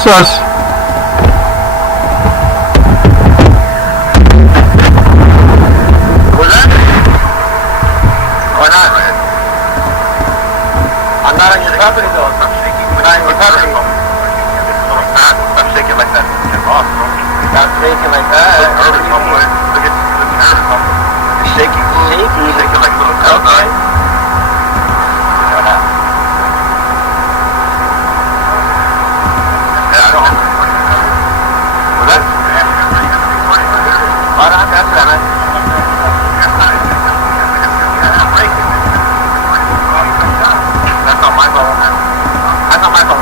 Sus. Property though, stop shaking. We're not in your property. Stop shaking like that. Get lost, bro. Stop shaking like that. Look nervous, homeboy. Look at nervous, homeboy. You're shaking. You're shaking like a little cow. Okay. Yeah, I don't. What's that? Right on, that's that, man. That's not my fault, man. That's not my fault.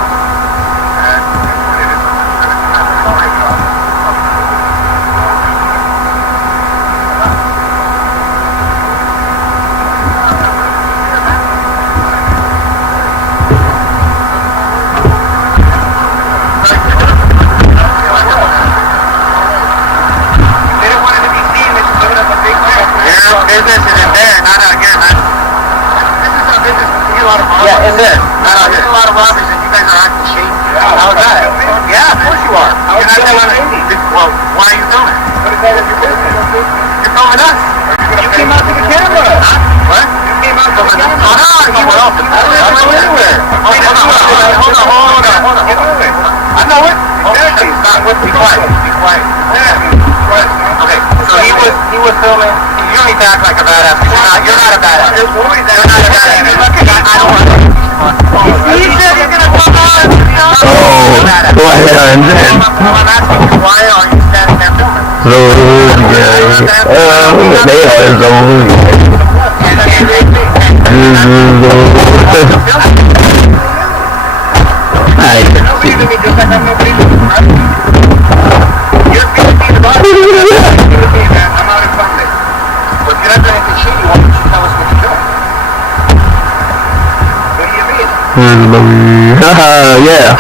They didn't want it to be seen. They just giving us a big check. Your business is in there, not out here, man. This is our business. We get a lot of robbers. Yeah, in there. Not out here. There's a lot of robbers and you guys are acting shady. How's that? Yeah, of course you are. You're not telling us. Well, why are you filming? What is that in your business? You're filming us. You came out to the camera. What? You came out to the camera. Oh, no, he was off the camera. I don't know anywhere. Hold on. I know it. Exactly. Stop. Be quiet. Be quiet. Yeah. Okay, so he was filming. You don't need to act like a badass. You're not a badass. You're not a badass. I don't want to. He said he's gonna come on. Oh, go ahead and then. I'm asking you, why are you standing there filming? They are so I'm out in public. But if you're not doing anything shady, why don't you tell us what you're doing? What do you mean? yeah.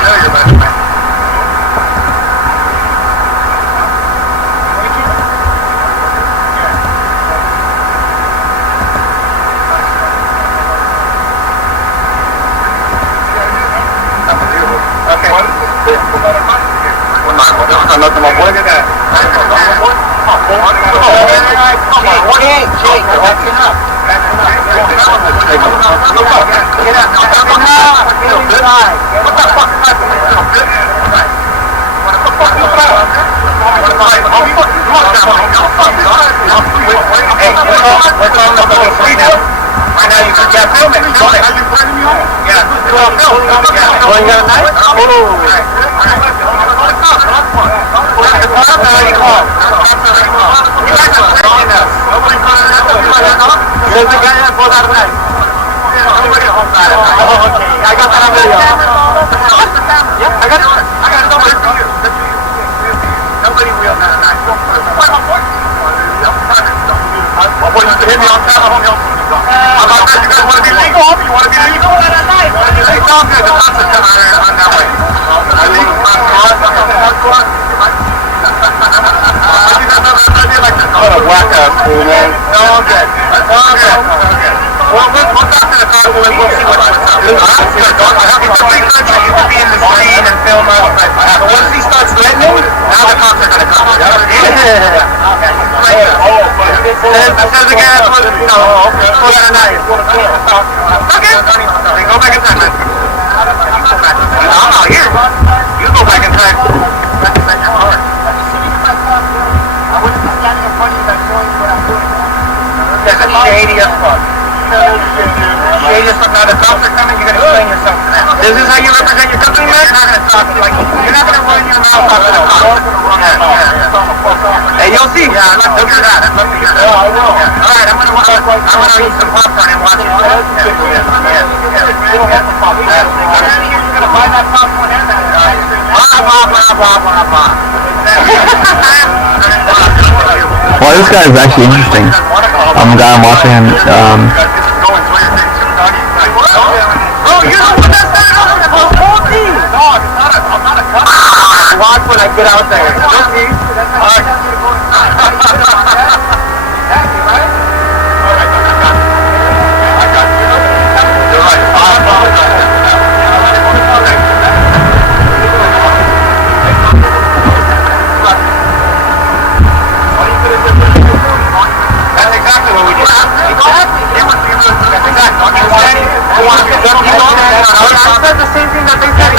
This is how you represent your company, man? You're not going to talk like you're not going to run your mouth off to the cops. Hey, you'll see. Yeah, I'd love to hear that. I'd love to hear that. I will. All right, I'm going to eat some popcorn and watch it. You don't have to talk. You're going to buy that popcorn and that. Well, this guy is actually interesting. The guy I'm watching him. Oh, you're the one that when I get out there. That's exactly what we did. I said the same thing that they said.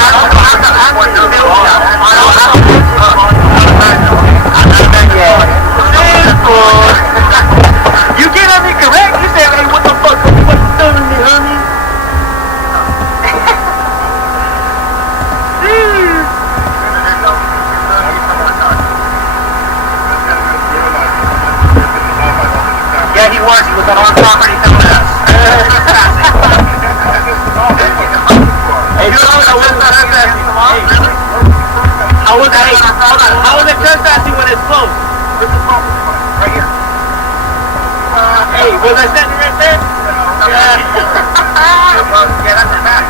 You get me correct. You say, hey, what the fuck? What you telling me, honey? Yeah, he was. He was on our property telling us. Hey, how was it trespassing when it's closed? Right here. Hey, was I standing right there? Yeah. Yeah, that's the back.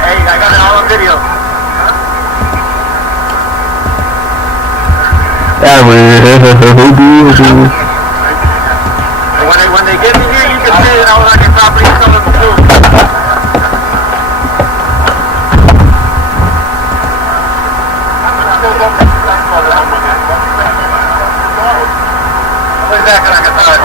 Hey, I got it all on video. When they get me here, you can say that I was on your property selling the food. Where's that going to get started?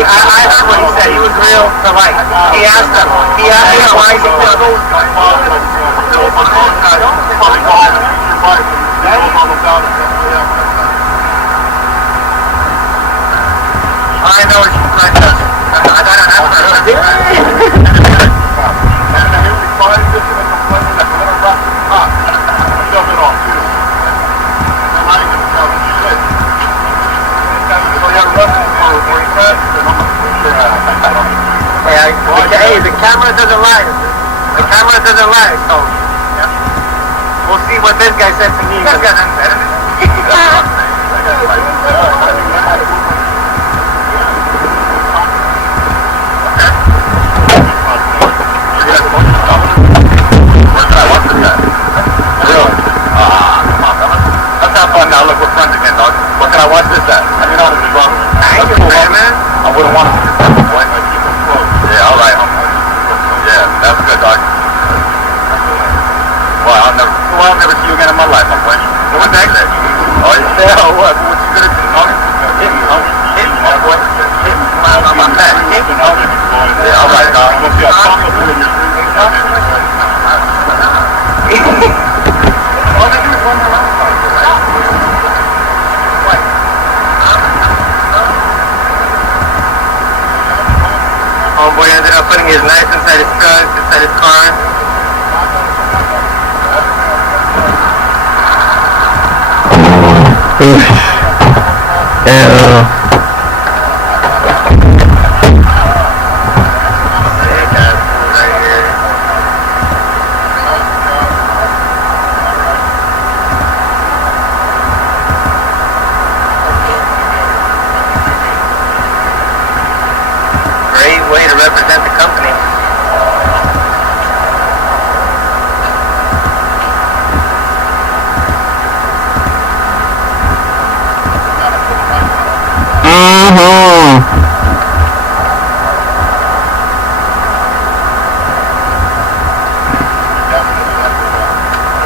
I heard what he said. He was real polite. He asked him why is he I know what you're trying to do. I got an Hey, the camera doesn't lie. The camera doesn't lie, so we'll see what this guy said to me. This guy doesn't say anything. Now look, we're friends again, dog. What can I watch this at? I mean, honestly, bro. I ain't your man. I wouldn't want to see this at boy. Keep it close. Yeah, all right, homie. Yeah, that's good, dog. Well, I'll never see you again in my life, my boy. What the heck that? Oh, yeah, what? What you gonna do, homie? Hit me, homie. Hit me, my boy. Hit me. I'm my man. Hit me, homie. Yeah, all right, dog. We'll see how fun we'll do in your street. All they do is run around. Homeboy ended up putting his knife inside his truck, inside his car. Great way to represent the company.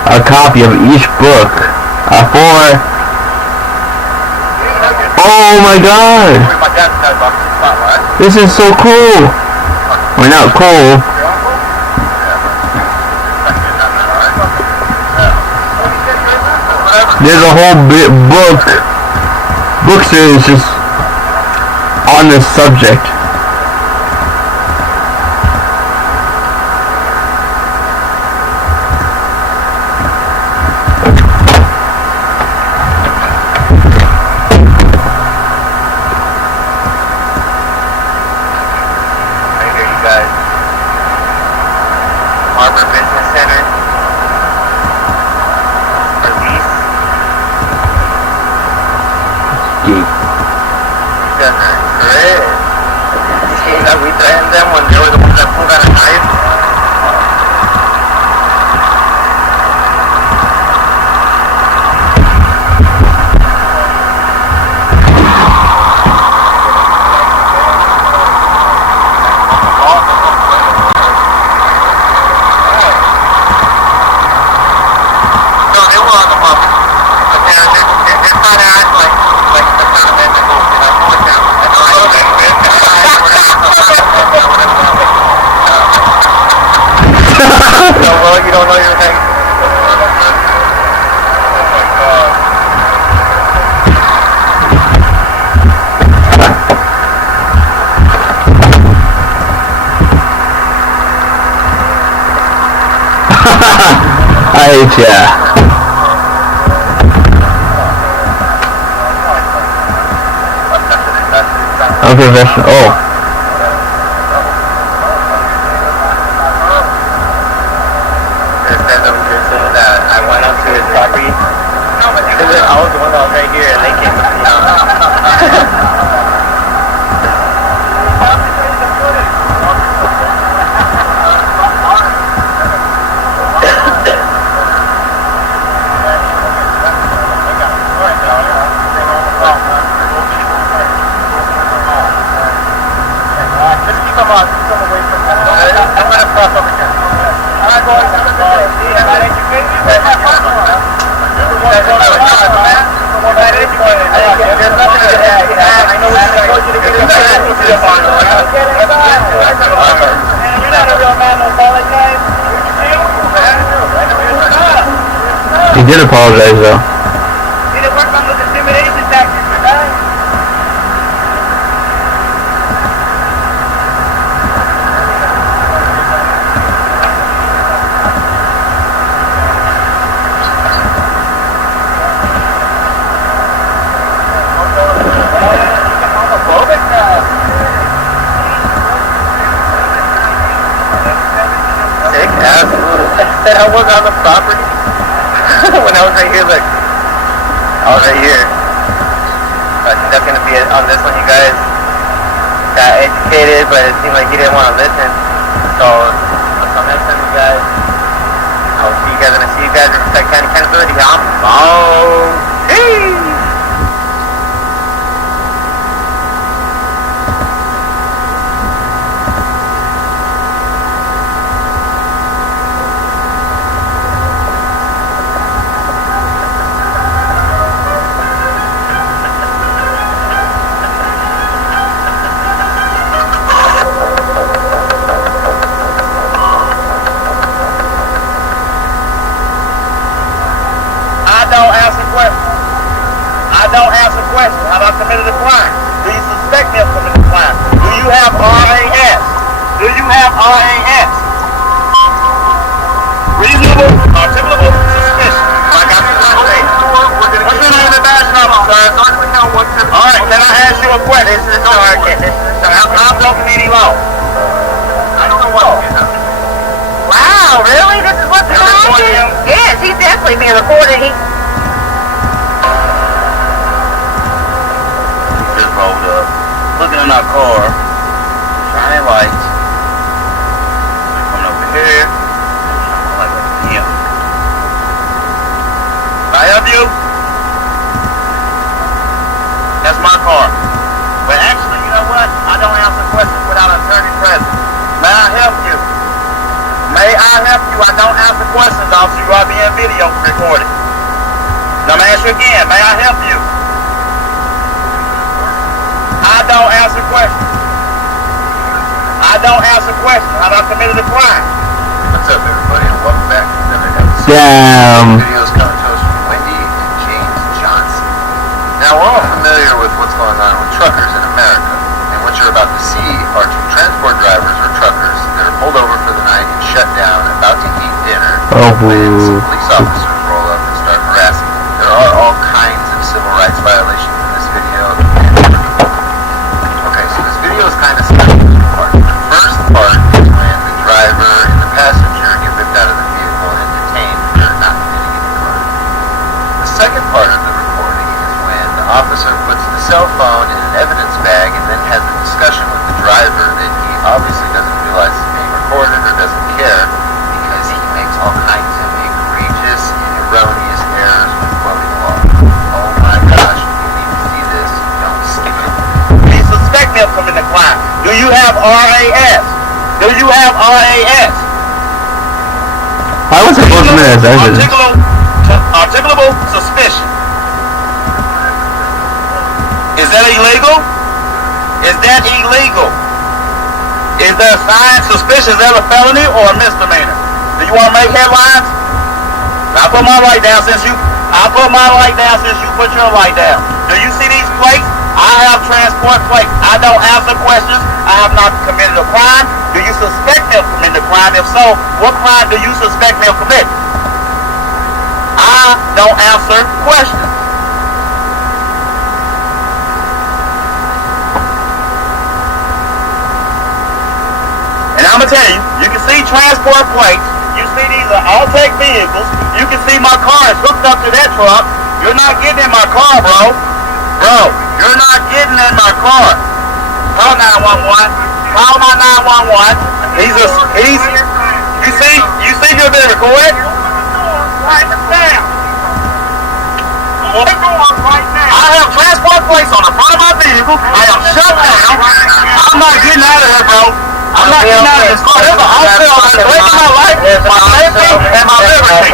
A copy of each book. Oh my god! This is so cool! We're not cool. There's a whole book series just on this subject. Harbor Business Center. Release. Deep. Great. See that we threatened them when they were the ones that pulled out a knife? I hate ya. Unprofessional. Oh. I went up to his property. I was the one that was right here, and they came to me. Come on, come away from that. I'm going to cross over here. All right, boys. Yeah, that ain't you good. There's nothing to that. I know what you're going to get. You're not a real man, no solid guy. He did apologize, though. He didn't work on those intimidation tactics, right? That I was on the property when I was right here. Look, I was right here. I think that's gonna be it on this one. You guys got educated, but it seemed like you didn't want to listen. So until next time, you guys, I'll see you guys. And I see you guys in kind of 30. I'm out. Hey. I don't answer questions. Have I committed a crime? Do you suspect me of committing a crime? Do you have RAS? Do you have RAS? Reasonable, articulable suspicion. Like I said, what's the name of the badge number, sir? All right, can I ask you a question? I'm talking any law. I don't know what it is. Wow, really? This is what's happening? Yes, he's definitely being recorded. Rolled up, looking in our car, shining lights, coming over here, shining light over here. Can I help you? That's my car. But actually, you know what? I don't answer questions without an attorney present. May I help you? May I help you? I don't answer questions, officer. You are being video recorded. Now, I'm going to ask you again. May I help you? I don't answer questions. I don't answer questions. Have I committed a crime? What's up, everybody, and welcome back to another episode. Damn. Videos coming to us from Wendy and James Johnson. Now, we're all familiar with what's going on with truckers in America, and what you're about to see are two transport drivers or truckers that are pulled over for the night and shut down, about to eat dinner. When some police officers roll up and start harassing them. There are all kinds of civil rights violations in this video. Video is kind of special. The first part is when the driver and the passenger get ripped out of the vehicle and detained for not committing any crime. The second part of the recording is when the officer puts the cell phone in an evidence bag and then has a discussion with the driver that he obviously doesn't realize is being recorded or doesn't care because he makes all kinds of egregious and erroneous errors with quoting law. Oh my gosh, you need to see this. Don't skip it. Suspect me of committing a crime. Do you have RAS? Do you have RAS? I was supposed to as evidence. Articulable suspicion. Is that illegal? Is that illegal? Is there a sign suspicion? Is that a felony or a misdemeanor? Do you want to make headlines? I put my light down since you put your light down. Do you see these plates? I have transport plates. I don't answer questions. I have not committed a crime. Do you suspect me of committing a crime? If so, what crime do you suspect me of committing? I don't answer questions. And I'm going to tell you, you can see transport plates. You see these are all-tech vehicles. You can see my car is hooked up to that truck. You're not getting in my car, bro. Bro, you're not getting in my car. Call 911. Call my 911. You see you're being recorded? Write it down. I have transport plates on the front of my vehicle. I am shut down. I'm not getting out of here, bro. I'm not getting out of this car. There's a hospital on the way to my life, my safety, and my liberty.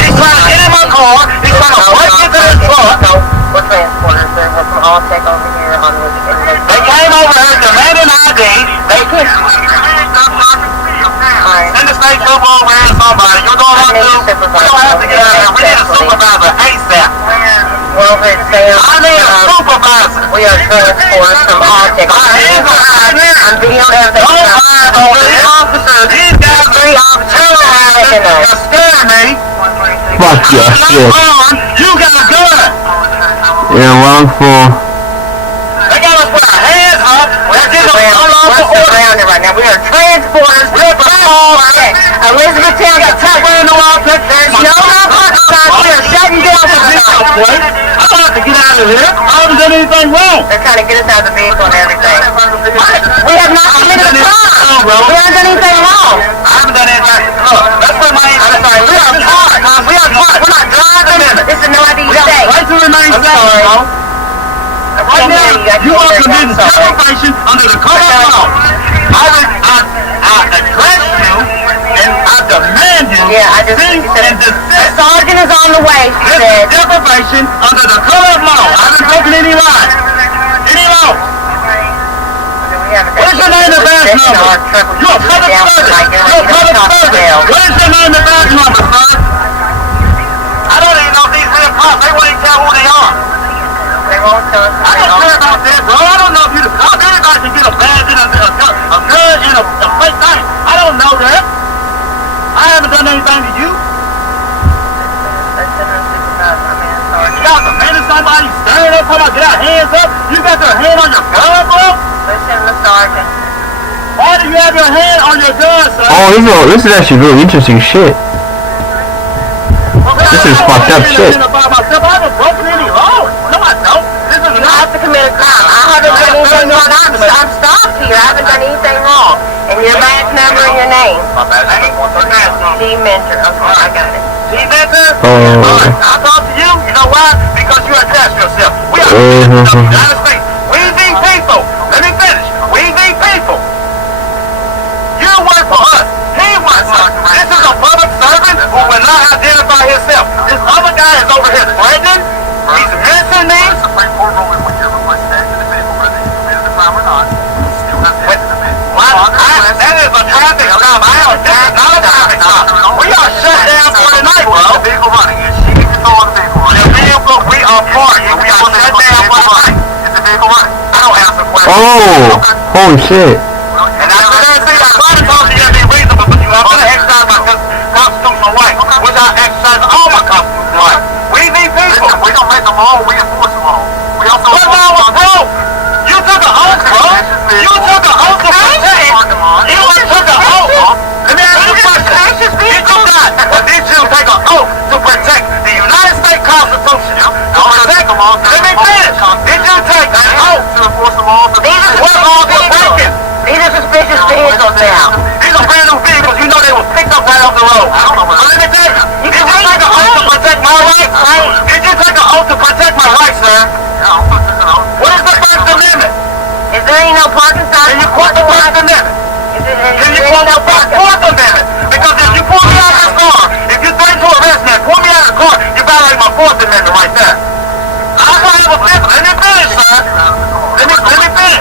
He's trying to get in my car. He's trying to break into this truck. We're transporters, sir. We're from Audit over here on the... They came over here demanding ID. They could... Send the state trooper over here to somebody. You're going to have to... We don't have to get out of here. We need a supervisor ASAP. Well, I need a supervisor. we are transporters from Audit. I'm video evidence. These officers, these guys, Three officers are scaring me. Fuck your shit. You got a gun. Yeah, wrongful. They got us put our hands up. We're getting unlawful order. surrounded right now. We are transporters. We're transporters. Elizabethtown, Kentucky. There's No parking signs. We are shutting down the vehicle. I'm about to get out of here. I haven't done anything wrong. They're trying to get us out of the vehicle and everything. We have not committed a crime. We haven't done anything wrong. I haven't done anything. Look, let's put my hands. I'm sorry. We are caught. We are caught. We're not driving. This is no ID We have state. the right to remain safe, bro. Right now, you are committing deprivation under the cover of law. I address you and I demand you cease and desist. Sergeant is on the way, she This said. is deprivation under the cover of law. I haven't broken any law. Any law. What is your name and badge number? You're a public servant. You're a public servant. What is your name and badge number, sir? I don't even know if these real cops. They won't even tell who they are. They won't tell us. I don't care about that, bro. I don't know if you the cop. Everybody can get a badge and a gun and a fake thing. I don't know that. I haven't done anything to you. You got demanding somebody standing up, talking about get our hands up. You got your hand on your gun, bro? Listen to the sergeant. Why do you have your hand on your gun, sir? Oh, this is actually really interesting shit. This is fucked up shit. I haven't broken any laws. No, I don't. This is You have to commit a crime. I haven't done anything wrong. I'm stopped here. I haven't done anything wrong. And your badge number and your name. my bad. What's your badge number? G. Mentor. Okay, I got it. See, Mentor? Oh. Alright, I'll talk to you. You know why? Because you address yourself. We are citizens of the United States. We the people. Let me finish. We the people. You work for us. He works for us. This is a public servant who will not identify himself. This other guy is over here threatening. He's menacing me. Supreme Court ruling when you're requesting action in the vehicle, whether you committed a crime or not, you still have to act in the vehicle. That is a traffic stop. This is not a traffic stop. We are shut down for the night, bro. The vehicle running. Is she in control of the vehicle running? The vehicle, we are parked. We are shut down for the night. Is the vehicle running? I don't answer questions. Oh, holy shit. And that's what I say. I'm trying to talk to you and be reasonable, but I'm going to exercise my constitutional right, which I exercise all my constitutional rights. We need people. We don't make them all. We enforce them all. We also. What wrong with bro? You took an oath, bro. You took an oath to protect. You took an oath. Let me ask you a question. Did you not? Or did you take an oath to protect the United States Constitution? To protect them all. Let me finish. Did you take an oath to enforce them all? What laws were breaking? These are suspicious vehicles now. These are brand new vehicles. You know they were picked up right off the road. I don't know. But let me tell you. Did you take an oath to protect my rights? Did you take an oath to protect my rights, sir? What is the First Amendment? Is there any no parking signs? Can you quote the First Amendment? Can you quote the Fourth Amendment? Because if you pull me out of this car, if you threaten to arrest me and pull me out of the car, you violate my Fourth Amendment right there. I'm going to have a fifth. Let me finish, sir. Let me finish.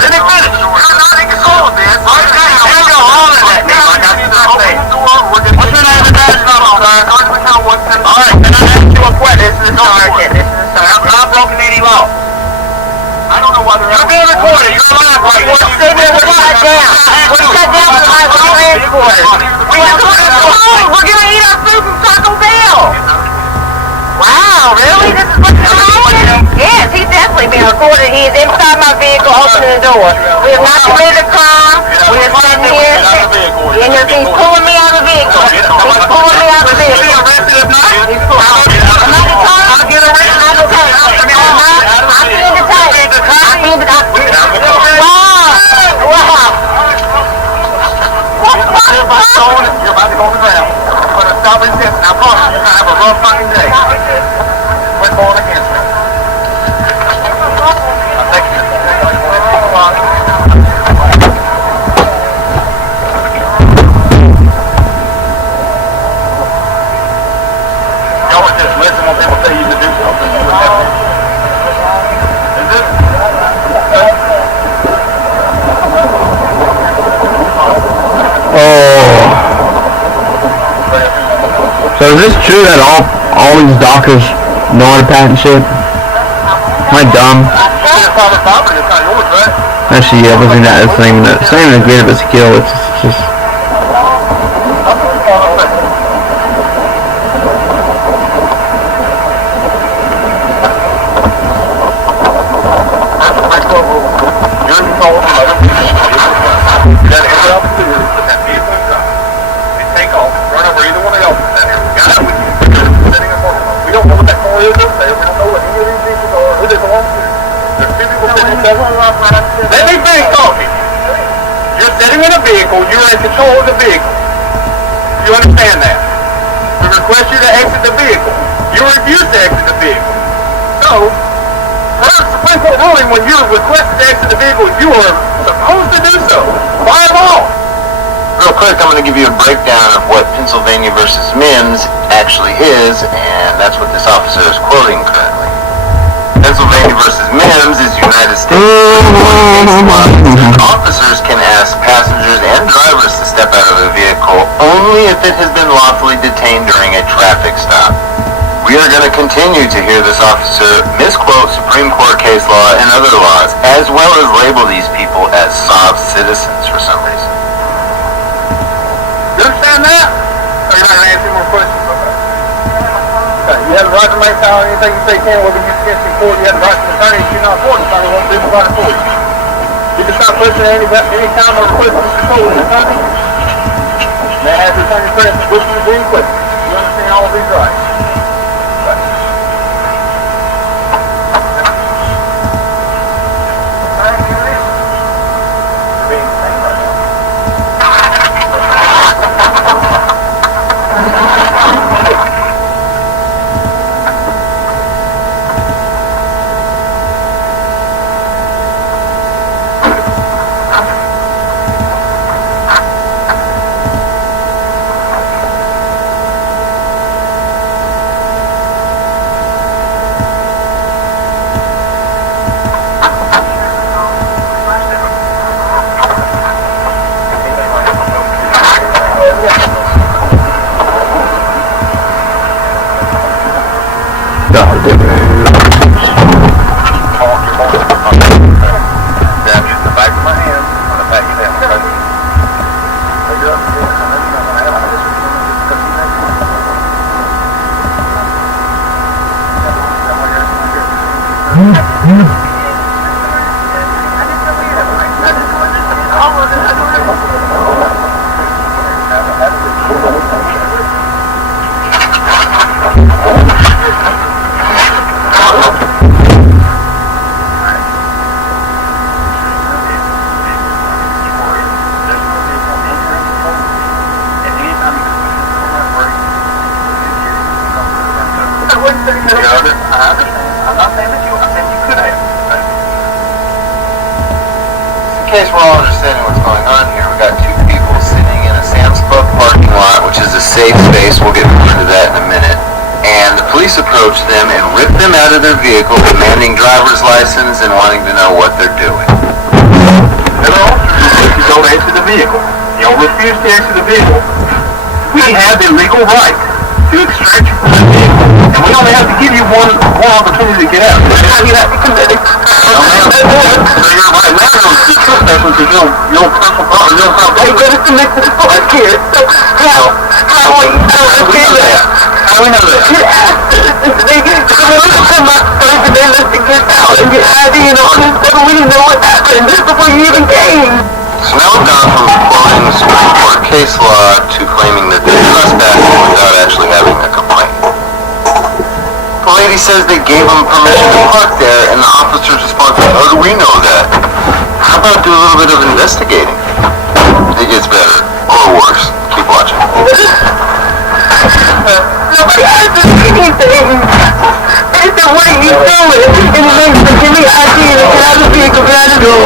Let me finish. You're not in control of this. And you're hollering at me like I need to say. What's your name and badge number, sir? Alright, can I ask you a question? This is the sergeant. This is the sergeant. I've not broken any law. I don't know You're being recorded. You're alive right now. We'll sit there, we'll shut down. We'll shut down for my transporters. We're gonna eat our food from Taco Bell. Wow, really? This is what's going on? Yes, he's definitely being recorded. He is inside my vehicle opening the door. We have not committed a crime. We are sitting here. And he's pulling me out of the vehicle. He's pulling me out of the vehicle. He's pulling me out of the vehicle. I'm not determined. I'll get arrested. I'm detained. I'm being detained. I'm being detained. Wow. Wow. You're about to go on the ground. I'm going to stop resisting. I promise you're going to have a rough fucking day. Quit going against me. I'm taking this. Y'all would just listen when people tell you to do something. Is it? So is this true that all these doctors know how to patent shit? Am I dumb? Actually, yeah, I wasn't that. It's not even a great of a skill. It's just. Let me finish talking. You're sitting in a vehicle, you're in control of the vehicle. You understand that? We request you to exit the vehicle. You refuse to exit the vehicle. So, per Supreme Court ruling, when you're requested to exit the vehicle, you are supposed to do so. By law. Real quick, I'm going to give you a breakdown of what Pennsylvania versus Mims actually is, and that's what this officer is quoting currently. Pennsylvania versus Mims is United States officers can ask passengers and drivers to step out of a vehicle only if it has been lawfully detained during a traffic stop. We are going to continue to hear this officer misquote Supreme Court case law and other laws, as well as label these people as soft citizens for some reason. You understand that? Or you're not going to answer more questions? You have the right to make out anything you say you can, whether you against the court, you have the right to attorney if you're not for it, so won't do the right for you. You can stop listening any time or request to control the attorney. May I have the attorney present with you to be equipped. You understand all of these rights. In case we're all understanding what's going on here, we got two people sitting in a Sam's Club parking lot, which is a safe space. We'll get more into that in a minute. And the police approach them and rip them out of their vehicle, demanding driver's license and wanting to know what they're doing. Hello? You don't exit the vehicle. You don't refuse to exit the vehicle. We have the legal right to extract you from the vehicle. And we only have to give you one opportunity to get out. That's how you have to commit it. So you're right now on the trespassing because you don't personal property, you don't have to. You better commit to the park here. So how will you understand that? How do we know that? They come up first and they let you get out and get ID and all this stuff, and we didn't know what happened before you even came. So now we've gone from quoting the Supreme Court case law to claiming that they're trespassing without actually having a complaint. The lady says they gave them permission to park there, and the officer's response is, how do we know that? How about do a little bit of investigating? It gets better, or worse. Keep watching. Nobody asked us anything. They said, what are you doing? And the man said, give me ID and get out of the vehicle, get out of the door.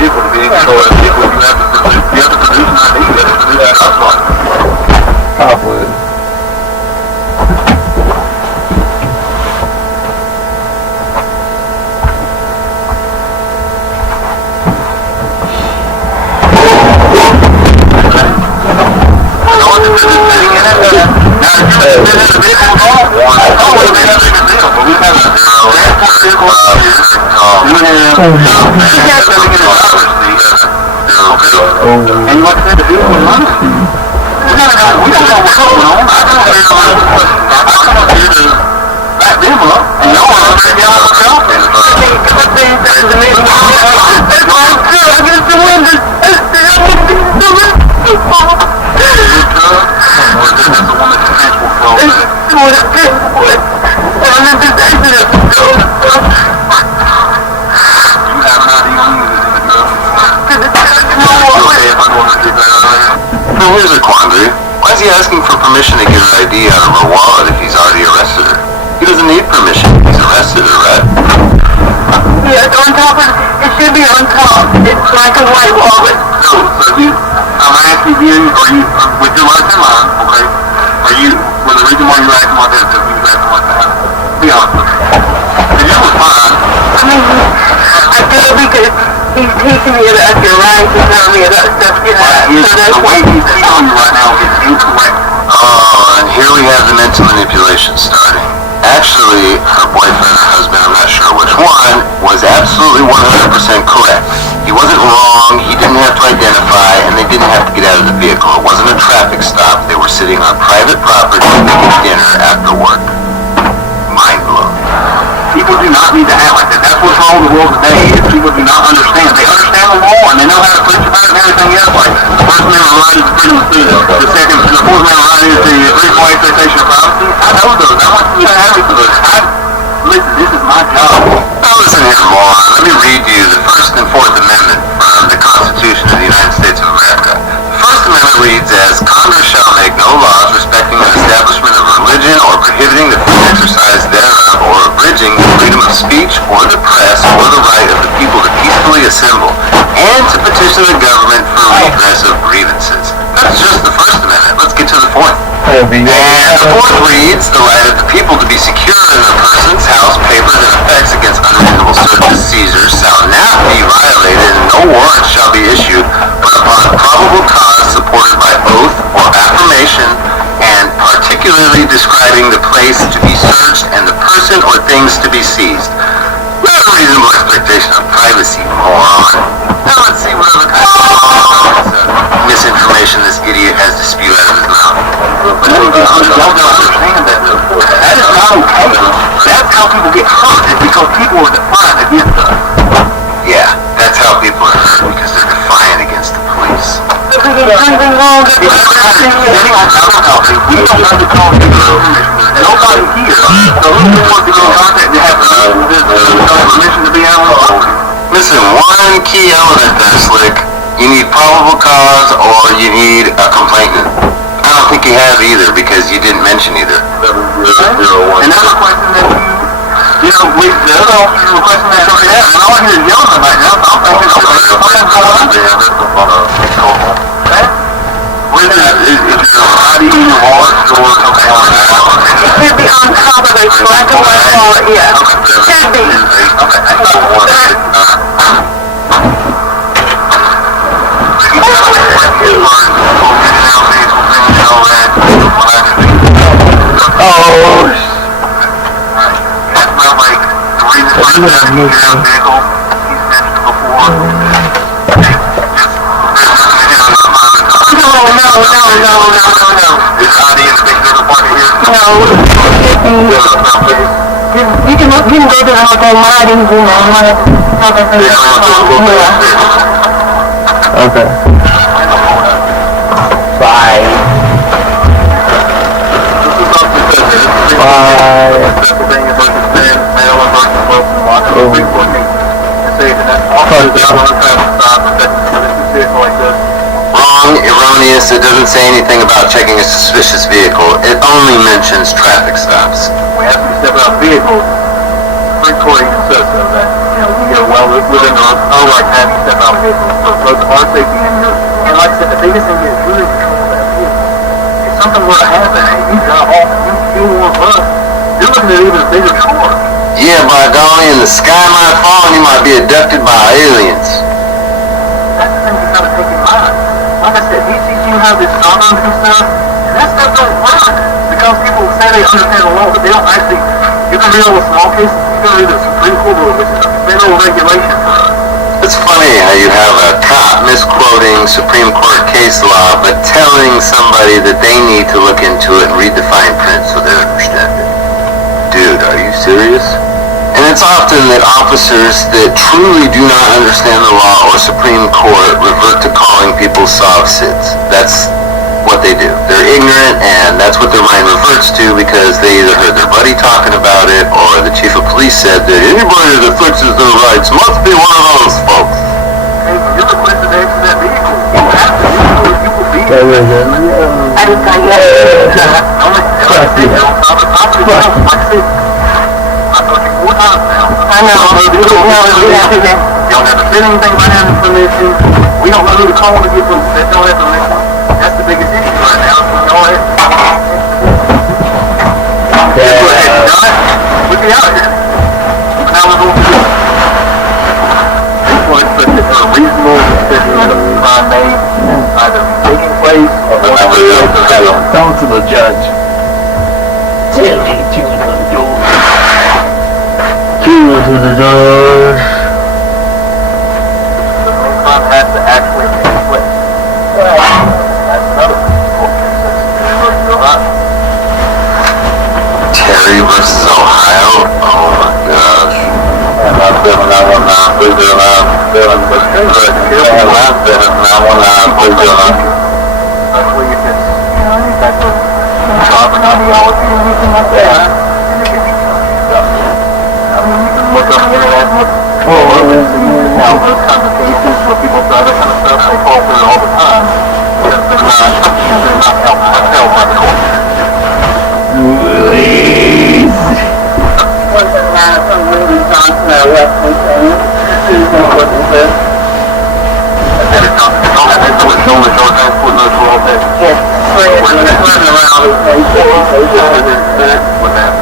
Vehicle to be in control of the vehicle, you have to produce an ID, you have to produce that outside. Probably. And like I said, the vehicle was running. We don't know what's going on. I come up here to back them up, and y'all are up there yelling at y'all. So here's a quandary. Why is he asking for permission to get her ID out of her wallet if he's already arrested her? He doesn't need permission. He's arrested her, right? Yes, on top of it should be on top. It's like a white wallet. So I'm asking you, are you, with your life in mind, okay, was the reason why you're acting like that because he was acting like that? Be honest with me. And you were fine. I mean, I feel because he's teaching me about your rights and telling me about stuff, you know. So that's The way he's telling you right now is incorrect. Oh, and here we have the mental manipulation starting. Actually, her boyfriend or husband, I'm not sure which one, was absolutely 100% correct. He wasn't wrong, he didn't have to identify, and they didn't have to get out of the vehicle. It wasn't a traffic stop. They were sitting on private property making dinner after work. Mind blown. People do not need to act like that. That's what's wrong with the world today, is people do not understand. They understand the law, and they know how to preach about it and everything else. Like, the first amendment right is the freedom of speech. The second, and the fourth amendment right is the reasonable expectation of privacy. I know those. I went through everything. Listen, this is my job. Now listen here, moron. Let me read you the First and Fourth Amendment from the Constitution of the United States of America. The First Amendment reads as, Congress shall make no laws respecting the establishment of religion or prohibiting the free exercise thereof or abridging the freedom of speech or the press or the right of the people to peacefully assemble and to petition the government for redress of grievances. That's just the First Amendment. Let's get to the Fourth. And the fourth reads, the right of the people to be secure in their persons, house, papers, and effects against unreasonable searches, seizures, shall not be violated, and no warrant shall be issued, but upon probable cause supported by oath or affirmation, and particularly describing the place to be searched and the person or things to be seized. Not a reasonable expectation of privacy, moron. Now let's see what other kind of misinformation this idiot has to spew out of his mouth. But y'all don't understand that. That is not okay. That's how people get hurt, is because people are defiant against us. Yeah, that's how people are hurt, because they're defiant against the police. There's something wrong with If anyone out of coffee, we don't have to call you. Nobody here. So who wants to go in contact to have permission to be out on the road? Listen, one key element there, Slick. You need probable cause or you need a complainant. I don't think you have either because you didn't mention either. Another question that the other officers requesting that somebody else, and all I hear is yelling right now, so I'm thinking, okay, what is that? Is your ID in your wallet or something like that? it should be on top of a black and white wallet, yeah. Should be. You can go to the hotel Martins, you know, Okay. Bye. Wrong, erroneous, it doesn't say anything about checking a suspicious vehicle. It only mentions traffic stops. We have to step out vehicles. Supreme Court even says so that, we are well within our right to have you step out vehicles for both our safety and yours. And like I said, the biggest thing is really control that vehicle. If something were to happen and you drive off and you want to run, you're looking at even a bigger charge. Yeah, by golly, and the sky might fall and you might be abducted by aliens. That's the thing you gotta take in mind. Like I said, he teaches you how this sovereignty and stuff, and that stuff don't work. Because people say they understand the law, but they don't actually, you can read all the small cases, you can read the Supreme Court rule, which is a federal regulation for us. It's funny how you have a cop misquoting Supreme Court case law, but telling somebody that they need to look into it and read the fine print so they understand it. Dude, are you serious? And it's often that officers that truly do not understand the law or Supreme Court revert to calling people soft sits. That's what they do. They're ignorant, and that's what their mind reverts to because they either heard their buddy talking about it or the chief of police said that anybody that flexes their rights must be one of those folks. Hey, you're requested to exit that vehicle. You have to. You will be. I didn't tell you. I know. You don't have to say anything about having permission. We don't know who to call to get them that don't have permission. That's the biggest issue right now. We know it. We'd be out here. But now we're going to do it. This one is such a reasonable decision of the crime made, either taking place or Tell to the judge. Tell me to the door. To the judge. The crime has to actually take place. That's another court case. Terry versus Ohio? Oh my gosh. And I'm feeling 919, please do not. Feeling for sure. And I'm feeling 919, please do not. Especially if it's, any type of sovereign ideology or anything like that. And it can be stuff. I mean, you can look up the internet and look. Now, those kinds of cases where people try that kind of stuff, they fall through all the time. They're not held by the court. Please.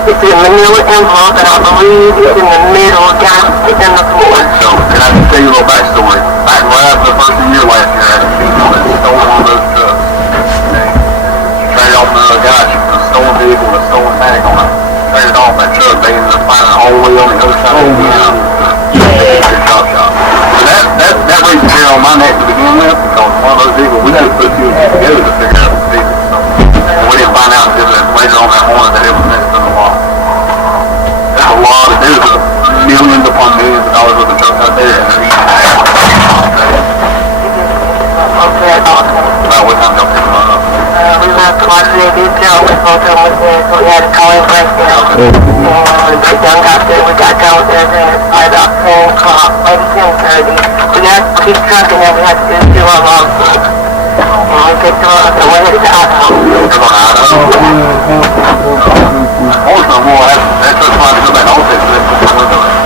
It's in Manila envelope, and I believe it's in the middle, down in the floor. So, can I just tell you a little backstory? Back right after the first of the year last year, I had a vehicle that stole one of those trucks. Okay? Traded off another guy, she put a stolen vehicle with a stolen tag on it. Traded off that truck, they ended up finding it all the way on the other side of Indiana. The chop shop. So that raised the hair on my neck to begin with, because one of those vehicles, we had to put two of them together to figure out the vehicle. And we didn't find out until later on that morning that it was missed in the law. There's a lot of, there's millions upon millions of dollars worth of trucks out there, and they're easy to have. About what time y'all pick them up? We left Monday, did tell we both of them was there, so we had to call him back down. And we done got there, we got down there, and by about 10 o'clock, maybe 10:30. We had to keep trucking, and we had to do 2 of them. And we picked them up, and we headed to Idaho. You're going to Idaho? Also, that truck's about to go back home, so that's what we're doing.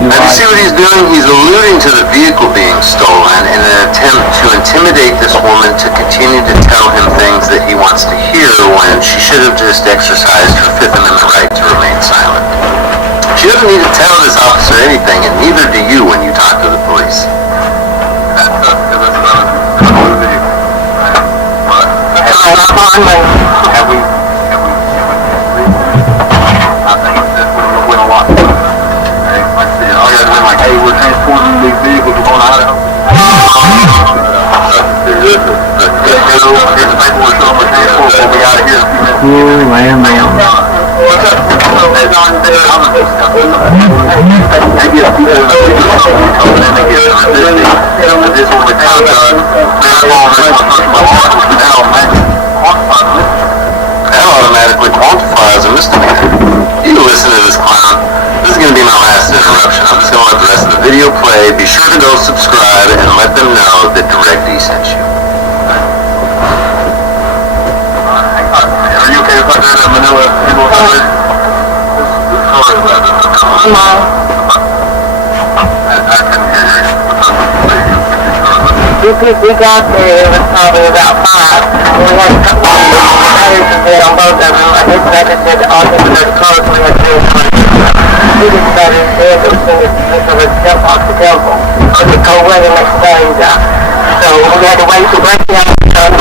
Now, you see what he's doing? He's alluding to the vehicle being stolen in an attempt to intimidate this woman to continue to tell him things that he wants to hear when she should have just exercised her Fifth Amendment right to remain silent. She doesn't need to tell this officer anything, and neither do you when you talk to the police. That's tough, because that's another vehicle. But, have we, I think this would have went a lot. been like, hey, we're transporting these vehicles, we're going to Idaho. Here's the paperwork showing we're transporting, we'll be out of here in a few minutes. Cool, man. What's up? It's on there. They get people in the video, and then they get resisting. This one with that automatically quantifies a misdemeanor. You listen to this clown. This is going to be my last interruption. I'm just going to let the rest of the video play. Be sure to go subscribe and let them know that DirectD sent you. Are you okay if I go to Manila? Sorry about that. I couldn't hear you. We got there, it was probably about 5. And we had a couple of batteries to fit on both of them. I guess I just did all the cars we had to do. We just batteries there, but we could jump off the temple. It was cold weather next day. So we had to wait for breakdown to come.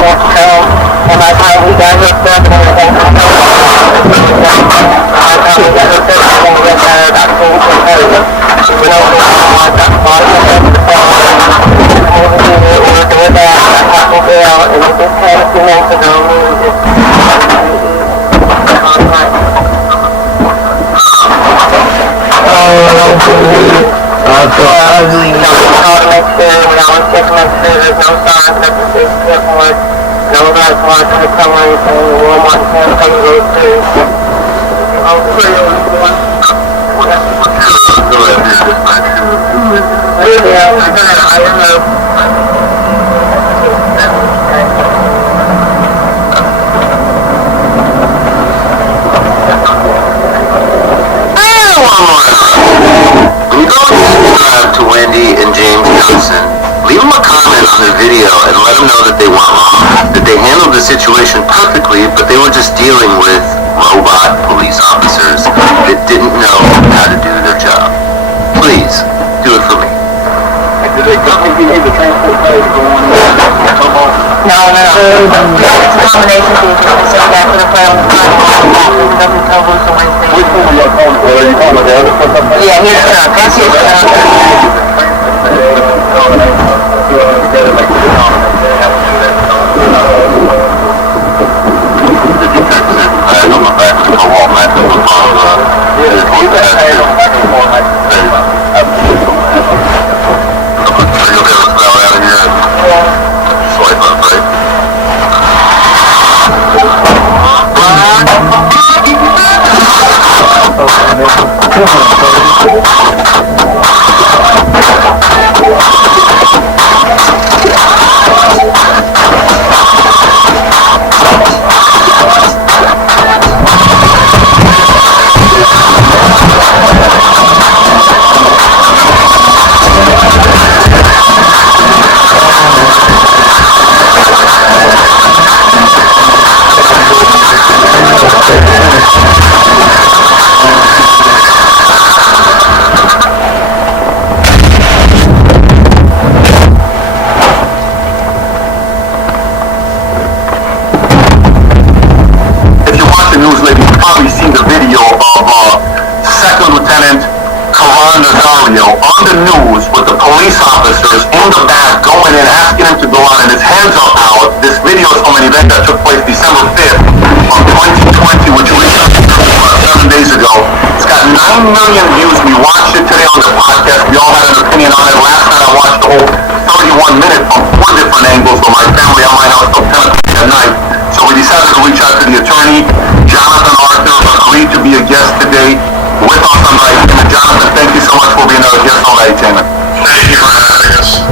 And by the time we got hooked up and everything, by the time we got hooked up, everything went down about 10 to 30. We went over there, got the bottom of the phone. We're doing that at Taco Bell, and we just had a few minutes ago, we were just we called to make sure, we always check to make sure there's no signs that the six clipboard, no lights marks in the color or anything, Walmart and Sam cover those too. I don't know. Subscribe to Wendy and James Johnson. Leave them a comment on their video and let them know that they weren't wrong, that they handled the situation perfectly, but they were just dealing with robot police officers that didn't know how to do their job. Please, do it for me. Did they come if you need the transport pay to go on there? No. It's a combination fee, because they got to the phone, nothing told us on Wednesday. Which one were you calling for? Are you calling the other person? Yeah, his truck, that's his truck. On my back with the wall mat that was on you'll be able to smell out of here and swipe up, right? On the news with the police officers in the back going in, asking him to go out, and his hands are out. This video is from an event that took place December 5th of 2020, which we shot 7 days ago. It's got 9 million views. We watched it today on the podcast. We all had an opinion on it. Last night I watched the whole 31 minutes from 4 different angles from my family at my house till 10 o'clock at night. So we decided to reach out to the attorney. Jonathan Arthur agreed to be a guest today with us on my team. Jonathan, thank you so much for being a guest on my team. Thank you for having us.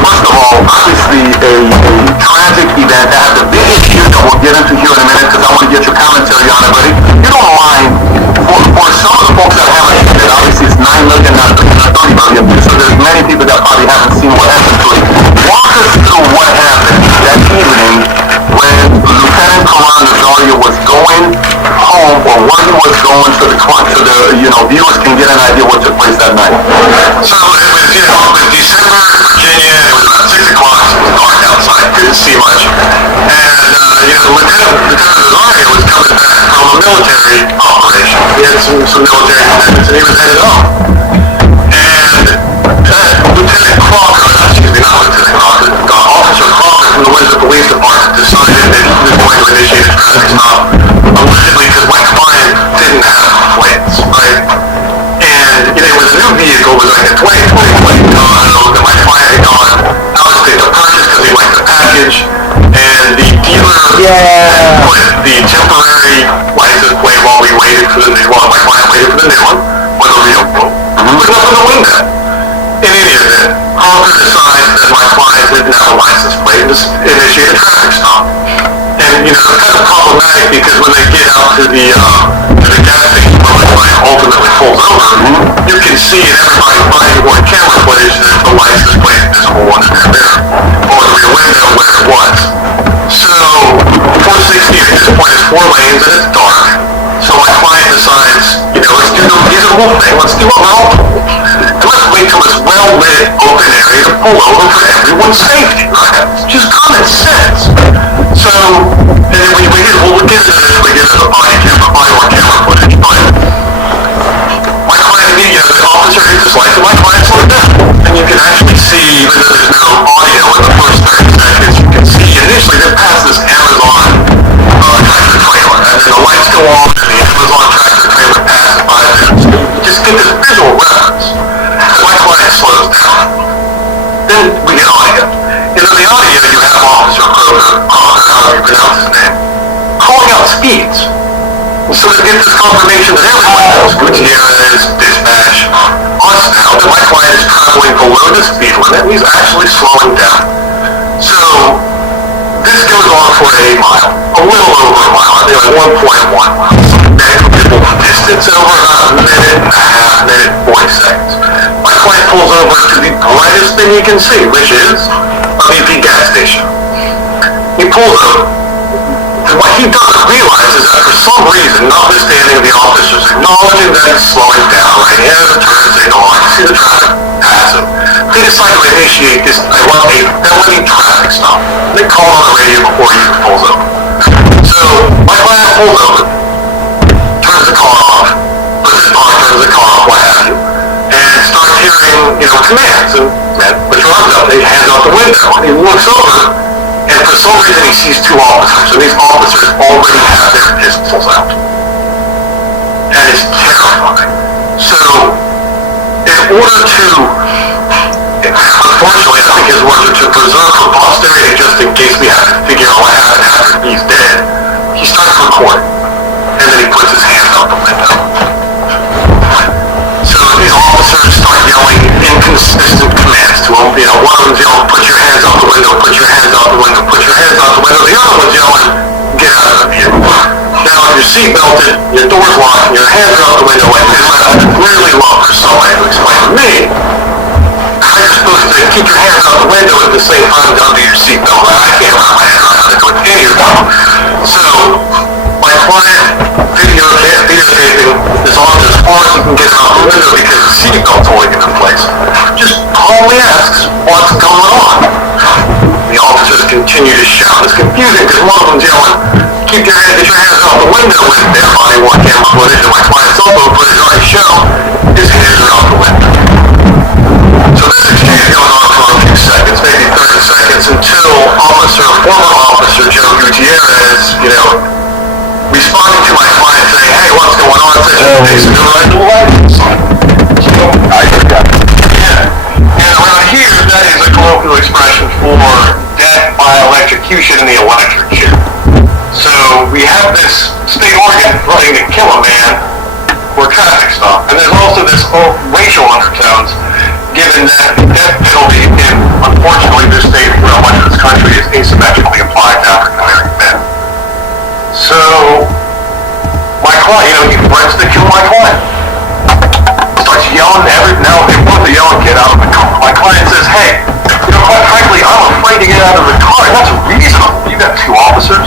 First of all, obviously a tragic event that has a big issue that we'll get into here in a minute because I want to get your commentary on it. But if you don't mind, for some of the folks that haven't seen it, obviously it's 9 million, not 30 million, so there's many people that probably haven't seen what happened to it. Walk us through what happened that evening when Lieutenant Colonel Nazario was going home, or where he was going, so the viewers can get an idea what took place that night. So it was December in Virginia. It was about 6 o'clock. It was dark outside. Couldn't see much. And Lieutenant Nazario was coming back from a military operation. He had some military commitments, and he was headed home. in the window. In any event, officer decides that my client didn't have a license plate and initiate a traffic stop. And, it's kind of problematic because when they get out to the gas station where my client ultimately pulls over, you can see in everybody's body-worn camera footage that the license plate is visible under their mirror, or the rear window where it was. So, 460 at this point is 4 lanes and it's dark. So my client decides, let's do the reasonable thing, let's do what we're all told. And let's wait till this well-lit open area to pull over for everyone's safety, right? It's just common sense. So, and then we'll get into this, we get into the body-worn camera footage, but my client, the officer hits his lights and my client slowed down. And you can actually see, even though there's no audio in the first 30 seconds, you can see initially they're past this Amazon tractor trailer, and then the lights go on and the Amazon tractor trailer passes by them. So you just get this visual reference. And my client slows down. Then we get audio. In the audio you have Officer Kroger, however you pronounce his name, calling out speeds. So to get this confirmation that everyone knows, Gutierrez, dispatch, us now, that my client is traveling below the speed limit and he's actually slowing down. So this goes on for a mile, a little over a mile, I think like 1.1 miles. Negligible distance over about a minute and a half, minute 40 seconds. My client pulls over to the brightest thing you can see, which is a BP gas station. He pulls over. And what he doesn't realize is that for some reason, notwithstanding the officers acknowledging that he's slowing down, right? He has a turn signal, I can see the traffic pass him. They decide to initiate this, a felony traffic stop. They call on the radio before he even pulls over. So, my client pulls over, turns the car off, turns the car off, what have you, and starts hearing, commands, and puts your arms up, he hands out the window, and he looks over, and for some reason he sees 2 officers, and these officers already have their pistols out. And it's terrifying. So, in order to, unfortunately, I think his words are to preserve for posterity, just in case we have to figure out what happened after he's dead, he starts recording. And then he puts his hands out the window. So these officers start yelling inconsistent commands to him. One of them's yelling, put your hands out the window, put your hands out the window, put your hands out the window. The other one's yelling, get out of the vehicle. Now, if you're seat belted, your door's locked, and your hands are out the window, and I would really love for somebody to explain to me how you're supposed to keep your hands out the window at the same time as under your seatbelt. I can't wrap my head around it with any of them. So, my client videotaping this officer as far as he can get him out the window because the seatbelt's holding him in place. Just calmly asks, what's going on? The officers continue to shout. It's confusing because one of them's yelling, get your hands out the window, with their body-worn camera footage and my client's cell phone footage already show his hands are out the window. So this exchange goes on for a few seconds, maybe 30 seconds, until former officer Joe Gutierrez, responding to my client saying, hey, what's going on? Takes him right to the license. So, I forgot. Yeah. And around here, that is a colloquial expression for death by electrocution in the electric chair. So, we have this state organ running to kill a man for a traffic stop. And there's also this racial undertones, given that the death penalty in, unfortunately, this state, much of this country, is asymmetrically applied to African-American men. So, my client, he threatens to kill my client. Starts yelling now they want to yell and get out of the car. My client says, hey, quite frankly, I'm afraid to get out of the car. And that's reasonable. You got 2 officers,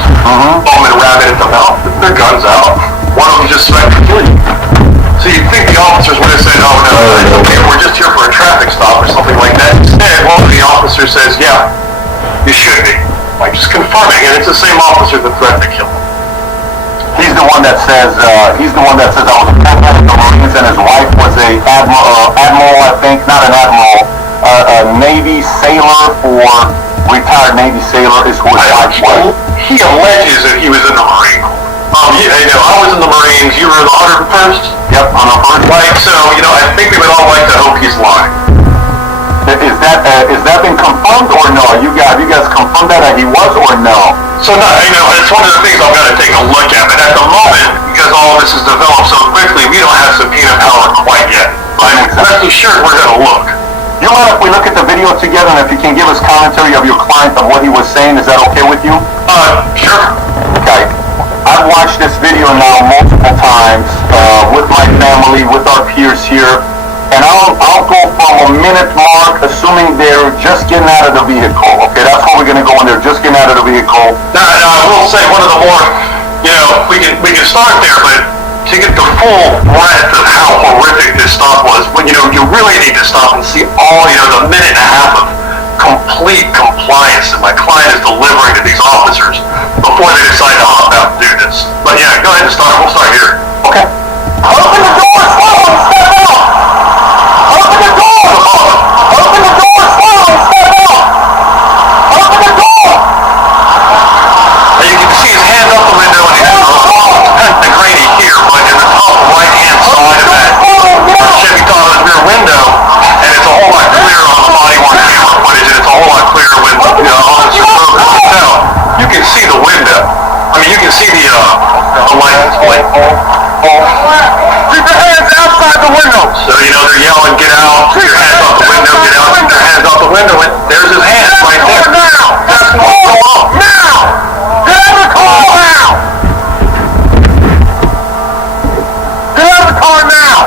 bum and rabbit at the mouth, their guns out. One of them just threatened to kill you. So you'd think the officers would have said, oh no, it's okay, we're just here for a traffic stop or something like that. Instead, one of the officers says, yeah, you should be. Like, just confirming, and it's the same officer that threatened to kill him. He's the one that says I was a captain in the Marines and his wife was a admiral, I think, not an admiral, a Navy sailor or retired Navy sailor is who his wife was. He alleges that he was in the Marine Corps. I was in the Marines, you were in the 101st? Yep, on the first. Right, so, I think we would all like to hope he's lying. Is that been confirmed or no? You guys confirmed that he was or no? So no, it's one of the things I've got to take a look at. But at the moment, because all of this has developed so quickly, we don't have subpoena power quite yet. But rest assured we're going to look. You mind if we look at the video together, and if you can give us commentary of your client of what he was saying, is that okay with you? Sure. Okay. I've watched this video now multiple times with my family, with our peers here, and I'll go from a minute mark, assuming they're just getting out of the vehicle. Okay, that's where we're going to go when they're just getting out of the vehicle. Now, I will say one of the more, we can start there, but to get the full breadth of how horrific this stop was, when you really need to stop and see all, the minute and a half of complete compliance that my client is delivering to these officers before they decide to hop out and do this. But yeah, go ahead and start. We'll start here. Okay. Open the door, slow, and step out! Open the door! Open the door, slow, and step out! Open the door! Now you can see his hand up the window and he's kind of grainy here, but in the top right-hand side of that Chevy Tahoe's rear window, and it's a whole lot clearer on the body-worn camera footage, and it's a whole lot clearer when Officer Kroger looks out. You can see the window. I mean, you can see the license plate. Keep your hands outside the window! So, they're yelling, get out, keep your hands off the window, get out, keep their hands off the window, and there's his hands right there. Now! That's what's going on. Now! Get out of the car now! Get out of the car now!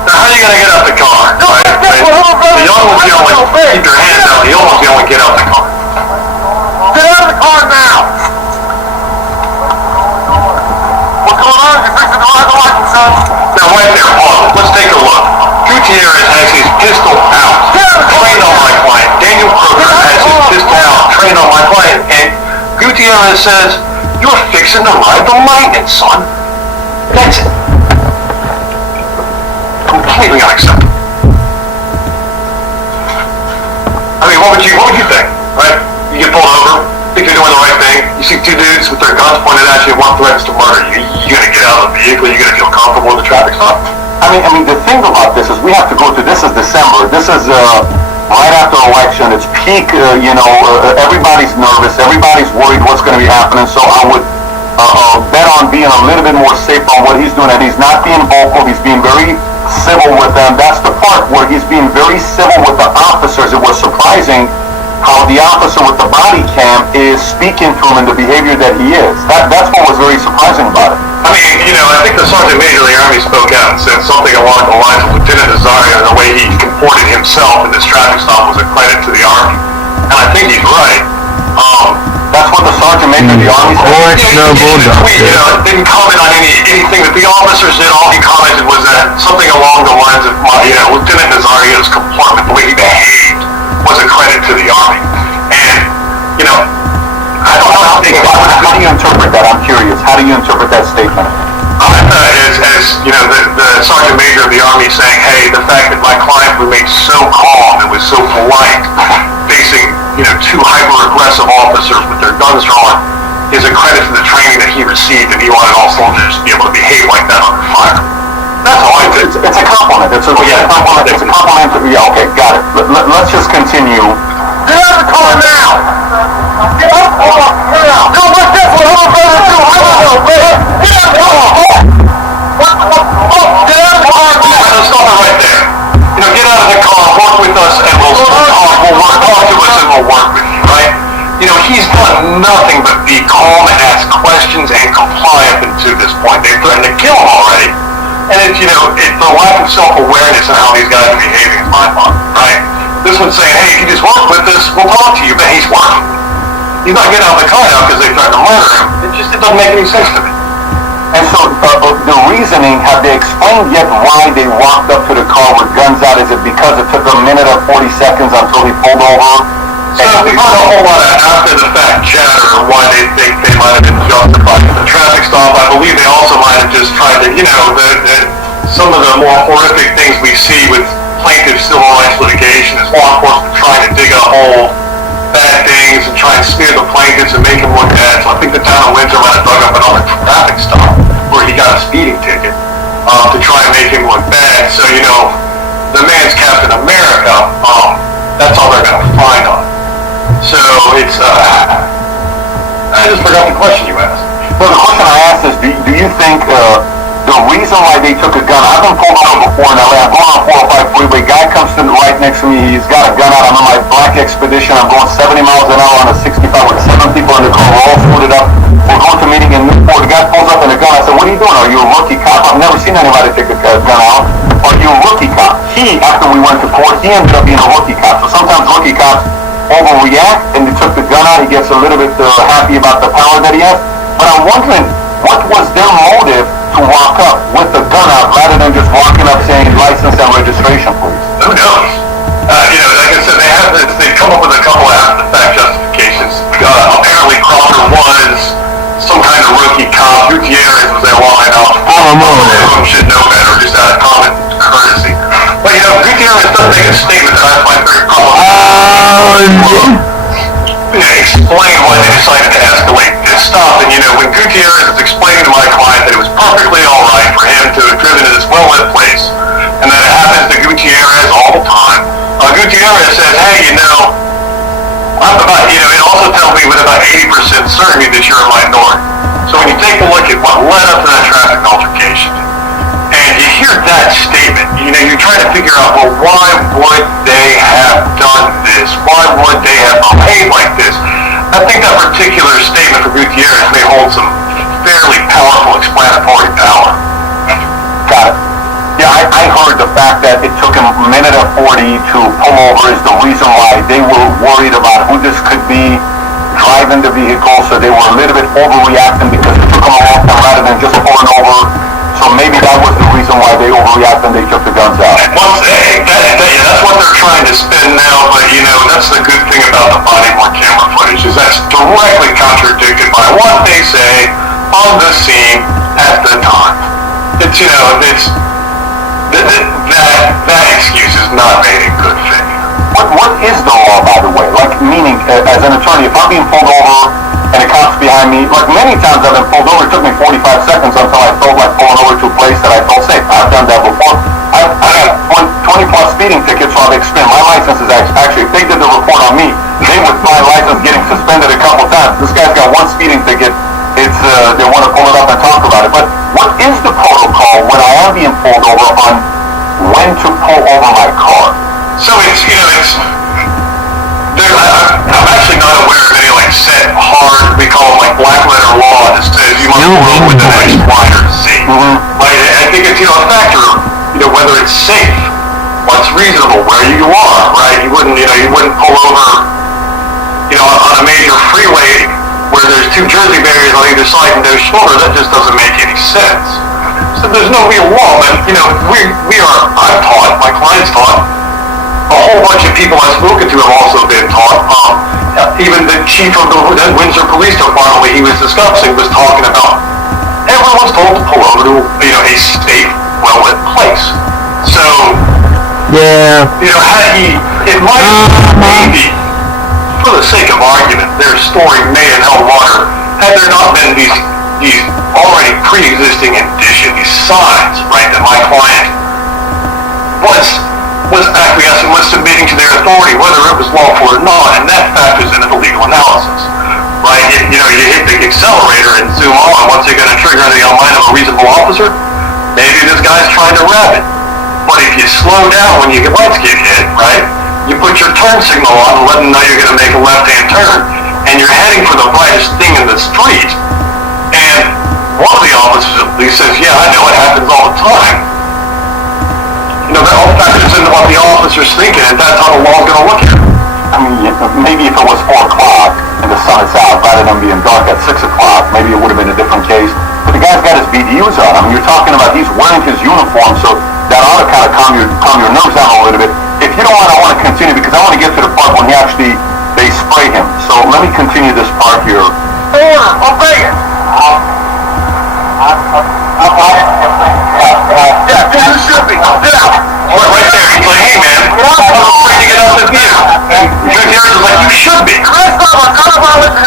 Now, how are you going to get out the car? Right? The young one's yelling, keep your hands out. The old one's yelling, get out the car. Get out of the car now! What's going on? You're fixing to ride the license, son. Now, right there, pause it. Let's take a look. Gutierrez has his pistol out, trained on my client. Daniel Kroger has his pistol out, trained on my client. And Gutierrez says, you're fixing to ride the lightning, son. That's it. Completely unacceptable. I mean, what would you think, right? You get pulled over, think you're doing the right thing. You see two dudes with their guns pointed at you, one threatens to murder you. You gonna get out of the vehicle? You gonna feel comfortable with the traffic stop? I mean, the thing about this is we have to go through, this is December, this is right after election, it's peak, everybody's nervous, everybody's worried what's going to be happening, so I would bet on being a little bit more safe on what he's doing, and he's not being vocal, he's being very civil with them. That's the part where he's being very civil with the officers. It was surprising how the officer with the body cam is speaking to him in the behavior that he is. That's what was very surprising about it. I mean, I think the Sergeant Major of the Army spoke out and said something along the lines of Lieutenant Nazario and the way he comported himself in this traffic stop was a credit to the Army. And I think he's right. That's what the Sergeant Major of the Army said. It didn't comment on anything that the officers did. All he commented was that something along the lines of Lieutenant Nazario's comportment, the way he behaved, was a credit to the Army. And, I don't know how do you interpret that? I'm curious. How do you interpret that statement? The Sergeant Major of the Army saying, hey, the fact that my client remained so calm and was so polite, facing, two hyper-aggressive officers with their guns drawn, is a credit to the training that he received, and he wanted all soldiers to be able to behave like that under fire. That's all I think. It's a compliment. It's a compliment. It's a compliment. Yeah, okay, got it. Let's just continue. Get out of the car now! Get out of the car now! No, what's this one? Who's going to do? I don't know, man! Get out of the car! Get out of the car now! Let's stop it right there. Get out of the car, work with us, and we'll talk to us and we'll work with you, right? He's done nothing but be calm and ask questions and comply up until this point. They've threatened to kill him already. And it's the lack of self-awareness and how these guys are behaving is mind-boggling, right? This one's saying, hey, if you just work with us, we'll talk to you, but he's working. He's not getting out of the car now because they threatened to murder him. It doesn't make any sense to me. And so the reasoning, have they explained yet why they walked up to the car with guns out? Is it because it took a minute or 40 seconds until he pulled over? So we've heard a whole lot of after-the-fact chatter or why they think they might have been justified in the traffic stop. I believe they also might have just tried to, some of the more horrific things we see with plaintiff civil rights litigation is law enforcement trying to dig a hole, bad things, and try and smear the plaintiffs and make them look bad. So I think the town of Windsor might have dug up another traffic stop where he got a speeding ticket to try and make him look bad. So, the man's Captain America. That's all they're going to find on. So it's, I just forgot the question you asked. Well, the question I asked is, do you think the reason why they took a gun, I've been pulled over before in LA, I've gone on 405 freeway next to me. He's got a gun out. I'm on my black Expedition. I'm going 70 miles an hour on a 65 with 7 people in the car. We're all suited up. We're going to a meeting in Newport. The guy pulls up in a gun. I said, what are you doing? Are you a rookie cop? I've never seen anybody take a gun out. Are you a rookie cop? He, after we went to court, he ended up being a rookie cop. So sometimes rookie cops overreact and he took the gun out. He gets a little bit happy about the power that he has. But I'm wondering, what was their motive to walk up with the gun out rather than just walking up saying license and registration, please? Who knows? Like I said, they come up with a couple of after-the-fact justifications. Apparently Crawford was some kind of rookie cop. Gutierrez was their line off. Most of them should know better, just out of common courtesy. But Gutierrez does make a statement that I find very problematic. Explain why they decided to escalate this stuff. And when Gutierrez is explaining to my client that it was perfectly all right for him to have driven to this well-lit place, and that it happens to Gutierrez all the time, Gutierrez says, hey, I'm about, it also tells me with about 80% certainty that you're a minority. So when you take a look at what led up to that traffic altercation, and you hear that statement, you're trying to figure out, well, why would they have done this? Why would they have behaved like this? I think that particular statement from Gutierrez may hold some fairly powerful explanatory power. Got it. Yeah, I heard the fact that it took him a minute or 40 to pull over is the reason why they were worried about who this could be driving the vehicle, so they were a little bit overreacting because it took them a long time rather than just pulling over. So maybe that was the reason why they overreacted and they took the guns out. That's what they're trying to spin now, but that's the good thing about the body-worn camera footage, is that's directly contradicted by what they say on the scene at the time. That excuse is not made in good faith. What is the law, by the way? Like, meaning, as an attorney, if I'm being pulled over and a cop's behind me, like many times I've been pulled over, it took me 45 seconds until I felt like pulling over to a place that I felt safe. I've done that before. I got 20 plus speeding tickets, so I've experienced. My license is actually, if they did the report on me, they would find license getting suspended a couple times. This guy's got one speeding ticket. It's, they want to pull it up and talk about it. But what is the protocol when I am being pulled over on when to pull over my car? So I'm actually not aware of any set hard, we call them black letter law that says you must pull over with the next Y or Z. But I think it's a factor, whether it's safe, what's reasonable, where you are, right? You wouldn't pull over, on a major freeway where there's 2 Jersey barriers on either side and there's shoulder. That just doesn't make any sense. So there's no real law, but I've taught, my clients taught, a whole bunch of people I've spoken to have also been taught. Even the chief of the Windsor Police Department, when he was discussing, was talking about everyone's told to pull over to a safe, well-lit place. So it might maybe, for the sake of argument, their story may have held water had there not been these already pre-existing indicia, these signs, right, that my client was acquiescing, was submitting to their authority, whether it was lawful or not, and that factors into the legal analysis, right? You hit the accelerator and zoom on. What's it going to trigger in the mind of a reasonable officer? Maybe this guy's trying to grab it. But if you slow down when your lights get hit, right? You put your turn signal on and let them know you're going to make a left-hand turn, and you're heading for the brightest thing in the street, and one of the officers at least says, yeah, I know, it happens all the time. That all factors into what the officer's thinking, and that's how the law's going to look at it. I mean, maybe if it was 4 o'clock and the sun is out, rather than being dark at 6 o'clock, maybe it would have been a different case. But the guy's got his BDUs on. I mean, you're talking about he's wearing his uniform, so that ought to kind of calm your nerves down a little bit. If you don't mind, I want to continue, because I want to get to the part when they spray him. So let me continue this part here. Order, obey it. Yeah, you should be. Get out. Right there. He's like, hey, man, I'm afraid to get out this gear. Gutierrez is like, you should be. You're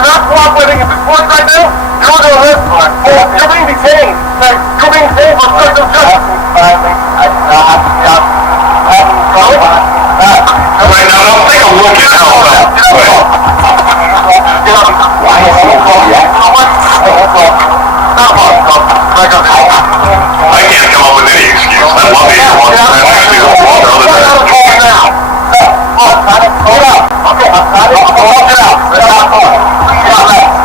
not cooperating in this court right now. You're under arrest. You're being detained. You're being detained for obstruction of justice. Right now, don't take a look at how that. I can't come up with any excuse. I love to hear one. I actually don't want other than that. Get out. Okay, get out. Get out.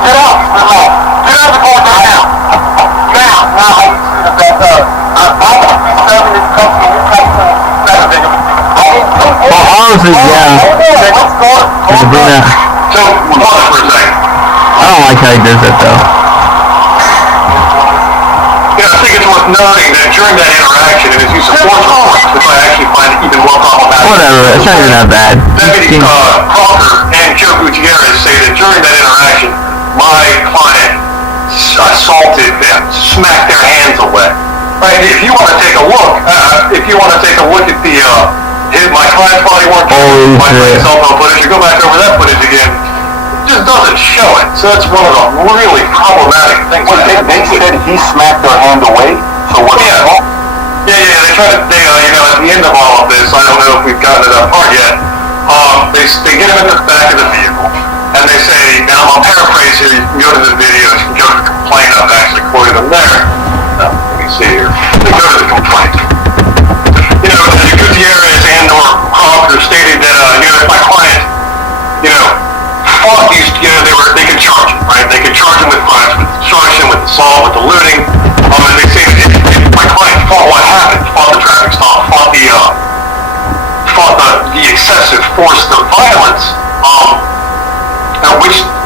Get out. Get out of the car now. Now, Well, honestly, yeah. So, pause for a second. I don't like how he does that though. I think it's worth noting that during that interaction and his use of force reports, which I actually find even more problematic. Whatever, it's not even that bad. Deputy Crocker and Joe Gutierrez say that during that interaction, my client assaulted them, smacked their hands away. Right? If you want to take a look, at the my client's body worn camera, my cell phone footage, you go back over that footage again. Just doesn't show it. So that's one of the really problematic things. Well, they said he smacked their hand away. So what? Yeah. They try to. At the end of all of this, I don't know if we've gotten to that part yet. They get him in the back of the vehicle, and they say, now I'll paraphrase here. You can go to the videos. You can go to the complaint. I've actually quoted them there. Let me see here. They go to the complaint. Gutierrez and/or Crocker stated that if my client, fought these, they could charge him, right? They could charge him with crimes, with destruction, with assault, with eluding. And they say that if my client fought what happened, fought the traffic stop, fought the excessive force, the violence,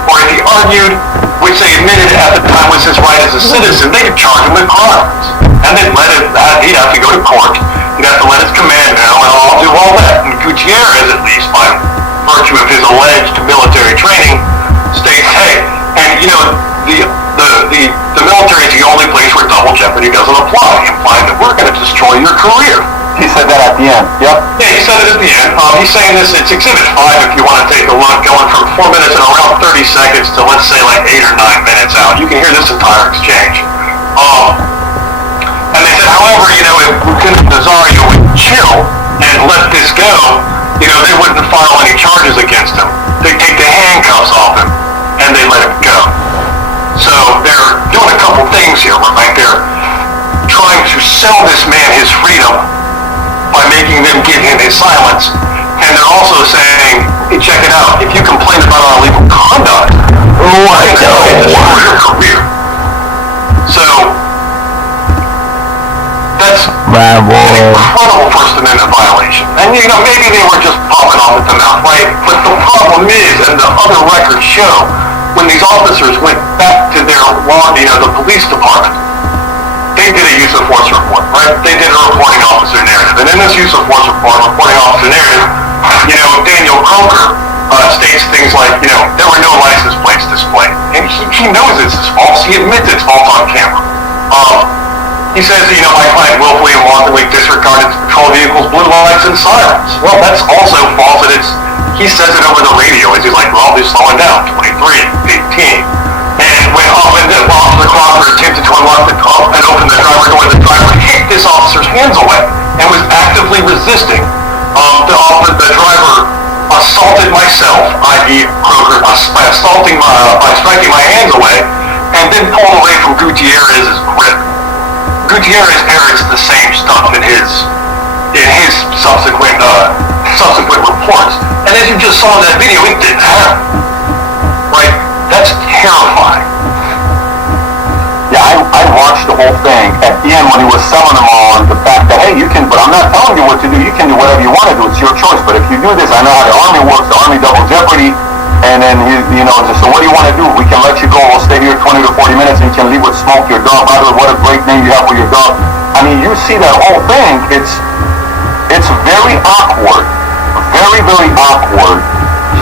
or if he argued, which they admitted at the time was his right as a citizen, they could charge him with crimes. And then he'd have to go to court. He'd have to let his command know, and I'll do all that. And Gutierrez, at least by virtue of his alleged military training, states, hey, and the military is the only place where double jeopardy doesn't apply, implying that we're going to destroy your career. He said that at the end. Yep. Yeah, he said it at the end. He's saying this, it's Exhibit 5 if you want to take a look, going from 4 minutes and around 30 seconds to, let's say, like 8 or 9 minutes out. You can hear this entire exchange. And they said, however, if Lieutenant Nazario would chill and let this go, they wouldn't file any charges against him. They'd take the handcuffs off him, and they'd let him go. So they're doing a couple things here, right? They're trying to sell this man his freedom by making them give him his silence, and they're also saying, hey, check it out, if you complain about our illegal conduct, destroy your career. So that's incredible First Amendment violation. And maybe they were just popping off at the mouth, right? But the problem is, and the other records show, when these officers went back to their the police department, they did a use of force report, right? They did a reporting officer narrative. And in this use of force report, reporting officer narrative, Daniel Croker states things like, there were no license plates displayed. And he knows it's false. He admits it's false on camera. He says, my client willfully and wantonly disregarded patrol vehicles, blue lights, and sirens. Well, that's also false, and he says it over the radio as he's like, well, they're slowing down, 23, 18. And when Officer Crocker attempted to unlock and open the driver door, the driver kicked this officer's hands away and was actively resisting. The driver assaulted myself, i.e. Croker, by striking my hands away, and then pulled away from Gutierrez's grip. Gutierrez parrots the same stuff in his subsequent reports, and as you just saw in that video, it didn't happen. Right? That's terrifying. Yeah, I watched the whole thing. At the end, when he was selling them on the fact that, hey, you can, but I'm not telling you what to do. You can do whatever you want to do. It's your choice. But if you do this, I know how the Army works. The Army double jeopardy. And then so what do you want to do? We can let you go. We'll stay here 20 to 40 minutes, and you can leave with Smoke, your dog. By the way, what a great name you have for your dog. I mean, you see that whole thing. It's very awkward. Very, very awkward.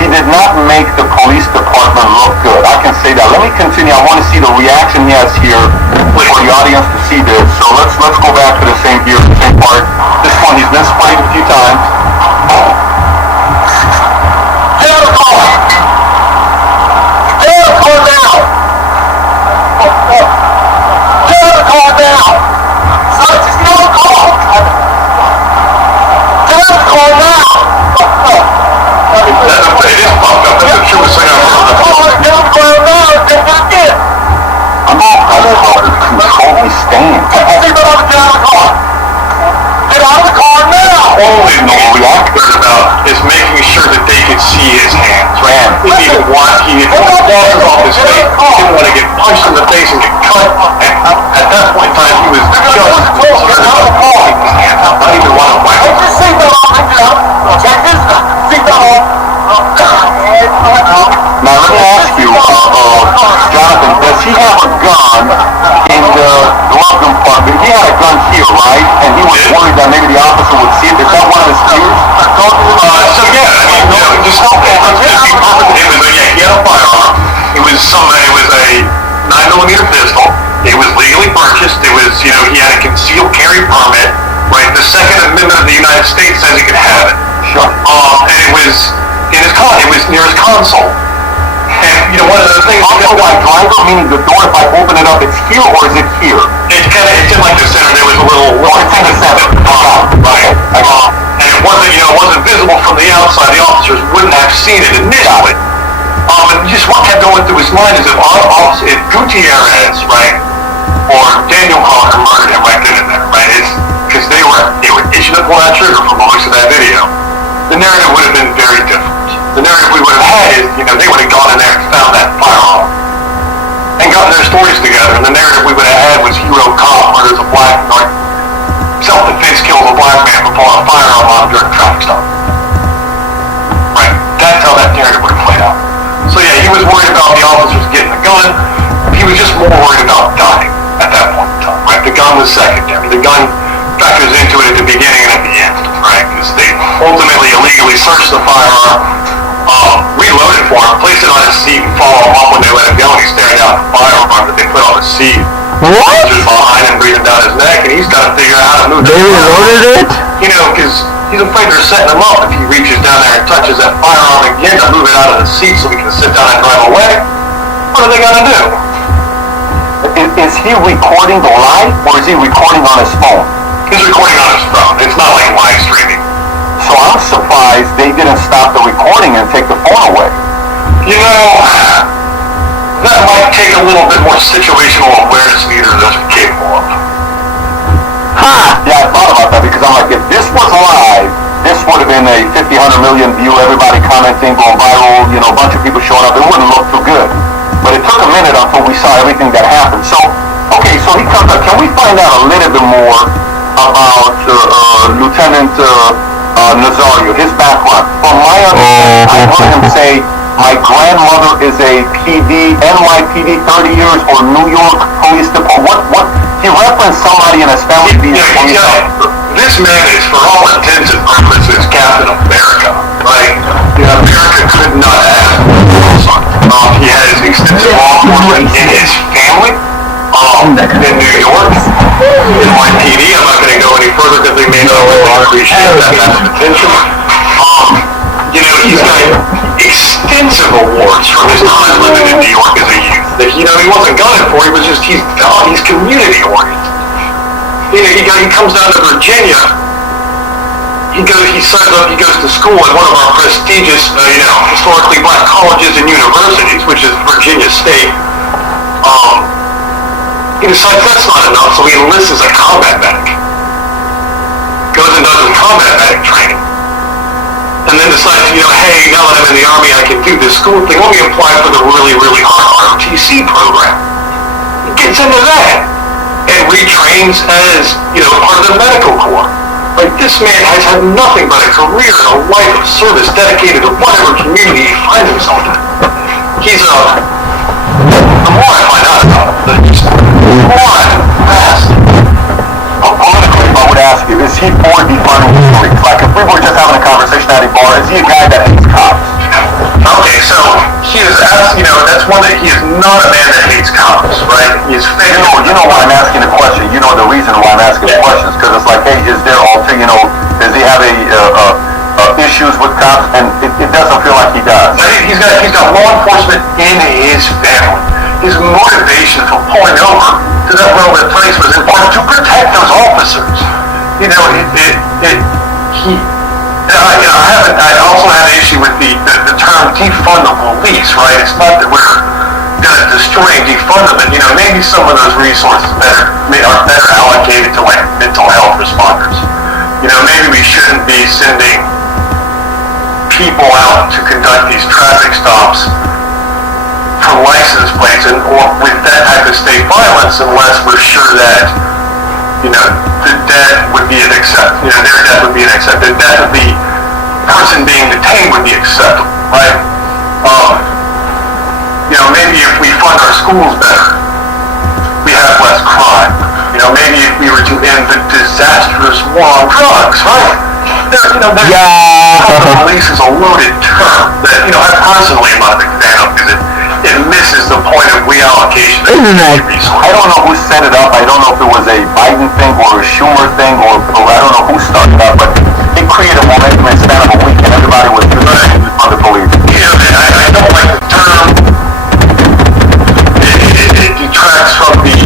He did not make the police department look good. I can say that. Let me continue. I want to see the reaction he has here for the audience to see this. So let's go back to the same part. This one, he's been sprayed a few times. Get out of the car! Get out of the car now! Get out of the car now! Son, just get out of the car! Get out of the car now! It is fucked up. That's the truest thing I've heard. I'm not control me stand. Get out of the car now! Only the reactors about is making sure that they could see his hands, right? He didn't want, he had glasses off his face, didn't want to get punched in the face and get cut. And at that point in time, he was just concerned about pulling his hands out, not even want to whack him. Now let me ask you, Jonathan, does he have a gun in the glove compartment? He had a gun here, right? And he was worried that maybe the officer would see it. Is that one of his fears? So yeah, I mean, just be perfect. He had a firearm. It was a 9mm pistol. It was legally purchased. It was, he had a concealed carry permit, right? The Second Amendment of the United States says he could have it. Sure. And it was in his it was near his console. And, one of the things... Also, like driver, meaning the door, if I open it up, it's here, or is it here? It's in like the center. There was a little... It's in the center. Right. And it wasn't visible from the outside. The officers wouldn't have seen it initially. And just what kept going through his mind is if Gutierrez, right, or Daniel Hawker murdered him right then and there, right? It's because they were itching to pull that trigger from the looks of that video. The narrative would have been very different. The narrative we would have had is, they would have gone in there and found that firearm and gotten their stories together. And the narrative we would have had was hero cop murders a black, or self-defense kills a black man for pulling a firearm on him during a traffic stop. Right. That's how that narrative would have played out. So yeah, he was worried about the officers getting the gun. He was just more worried about dying at that point in time, right? The gun was secondary. The gun factors into it at the beginning and at the end, right? Because they ultimately illegally searched the firearm, reloaded for him, placed it on his seat, and followed him up when they let him go, and he's staring down at the firearm that they put on his seat. What? Just behind him, breathing down his neck, and he's got to figure out how to move They reloaded it? because he's afraid they're setting him up if he reaches down there and touches that firearm again to move it out of the seat so he can sit down and drive away. What are they going to do? Is he recording the live, or is he recording on his phone? He's recording on his phone. It's not like live streaming. So I'm surprised they didn't stop the recording and take the phone away. That might take a little bit more situational awareness than either of those are capable of. Yeah, I thought about that because I'm like, if this was live, this would have been a 50, 100 million view, everybody commenting, going viral, a bunch of people showing up. It wouldn't look too good. But it took a minute until we saw everything that happened. So, okay, so he comes up. Can we find out a little bit more about Lieutenant Nazario, his background? From my understanding, I heard him say, my grandmother is a NYPD 30 years or New York Police Department. What? He referenced somebody in his family being a police officer. This man is, for all intents and purposes, Captain America, right? America could not have a son. He has extensive law enforcement in his family, in New York, in NYPD. I'm not going to go any further because they may not really appreciate that massive attention. He's got extensive awards from his time living in New York as a youth. That he wasn't gunning for. He was just he's community oriented. He comes down to Virginia. He signs up. He goes to school at one of our prestigious, historically black colleges and universities, which is Virginia State. He decides that's not enough, so he enlists as a combat medic. Goes and does his combat medic training. And then decides, hey, now that I'm in the Army, I can do this school thing. Let me apply for the really, really hard ROTC program. He gets into that and retrains as, part of the medical corps. Like, this man has had nothing but a career and a life of service dedicated to whatever community he finds himself in. He's the more I find out about him, the more I'm fascinated. Politically, I would ask you, is he for defunding the police? Like, if we were just having a conversation at a bar, is he a guy that hates cops? Okay, so he is, that's one that he is not a man that hates cops, right? He is faithful. You know why I'm asking the question. You know the reason why I'm asking the question is because it's like, hey, is there does he have issues with cops? And it doesn't feel like he does. He's got law enforcement in his family. His motivation for pulling over to that relevant place was in part to protect those officers. I also have an issue with the term defund the police, right? It's not that we're going to destroy and defund them, but maybe some of those resources are better allocated to like mental health responders. Maybe we shouldn't be sending people out to conduct these traffic stops for license plates and or with that type of state violence unless we're sure that, you know, the death would be an accept, you know, their death would be an accept, the death of the person being detained would be acceptable, right? You know, maybe if we fund our schools better, we have less crime. You know, maybe if we were to end the disastrous war on drugs, right? Police is a loaded term that, you know, I personally am not a big fan of because it misses the point of reallocation of resources. I don't know who set it up. I don't know if it was a Biden thing or a Schumer thing or I don't know who started it up, but it created momentum in a span of a week and everybody was just on the police. Yeah, I don't like the term. It detracts from the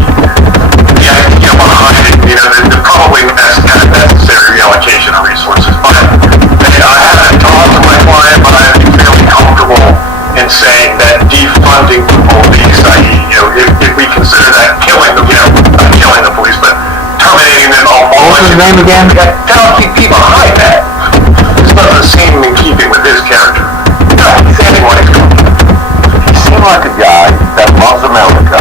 idea behind it, you know, the probably kind of necessary reallocation of resources. But I haven't talked to my client, but I am fairly comfortable in saying that defunding the police, i.e., you know, if we consider that killing the, you know, not killing the police, but terminating them all. What's his name again? That'll keep people behind that. This doesn't seem in keeping with his character. No, he's anybody's company. He seemed like a guy that loves America,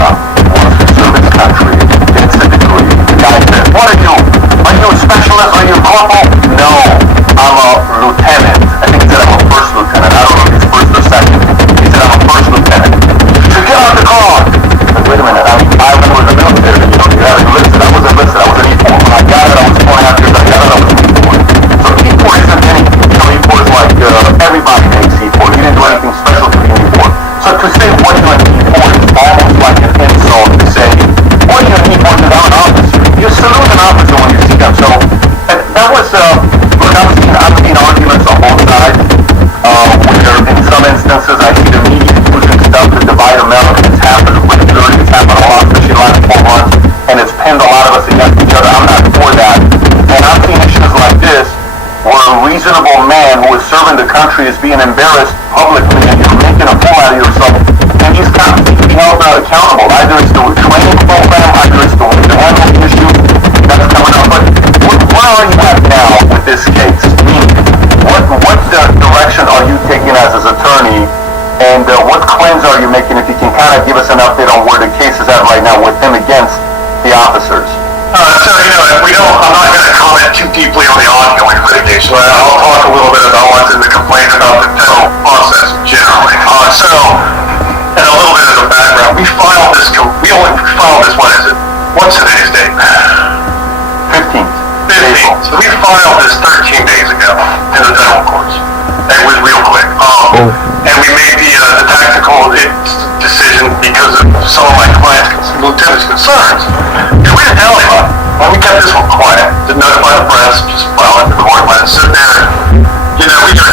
wants to serve his country, gets a degree. The guy said, what are you? Are you a specialist? Are you a corporal? No, I'm a lieutenant. I think he said I'm a first lieutenant. I don't know if he's first or second. He said I'm a first lieutenant. He said, get out the car. I said, wait a minute, I remember in the military, you know, you had to enlisted. I was enlisted. I was an E4. When I got it, I was 4.5 years. I got it, I was an E4. So E4 isn't anything. You know, E4 is like everybody makes E4. He didn't do anything special to be an E4. So to say what you're an E4 is almost like an insult to say, what you're an E4 is I'm an officer. You salute an officer when you see them. So that was, look, I've seen arguments on both sides, where in some instances I see the media pushing stuff to divide America. It's happened with Missouri, it's happened a lot, especially the last 4 months, and it's pinned a lot of us against each other. I'm not for that. And I've seen issues like this where a reasonable man who is serving the country is being embarrassed publicly and you're making a fool out of yourself, and he's got to be held accountable. Either it's the training program, either it's the handling issue that's coming up. But where are you at now with this case? What direction are you taking as his attorney, and what claims are you making, if you can kind of give us an update on where the case is at right now with him against the officers? So, you know, I'm not going to comment too deeply on the ongoing litigation. I'll talk a little bit about what's in the complaint about the federal process generally. And a little bit of the background. We only filed this, what is it? What's today's date? 15th. So we filed this 13 days ago in the federal courts. It was real quick. And we made the tactical decision because of some of my client's lieutenant's concerns. And we didn't tell anybody. Well, we kept this one quiet. Didn't notify the press. Just file it to the court, let it sit there. You know, we just...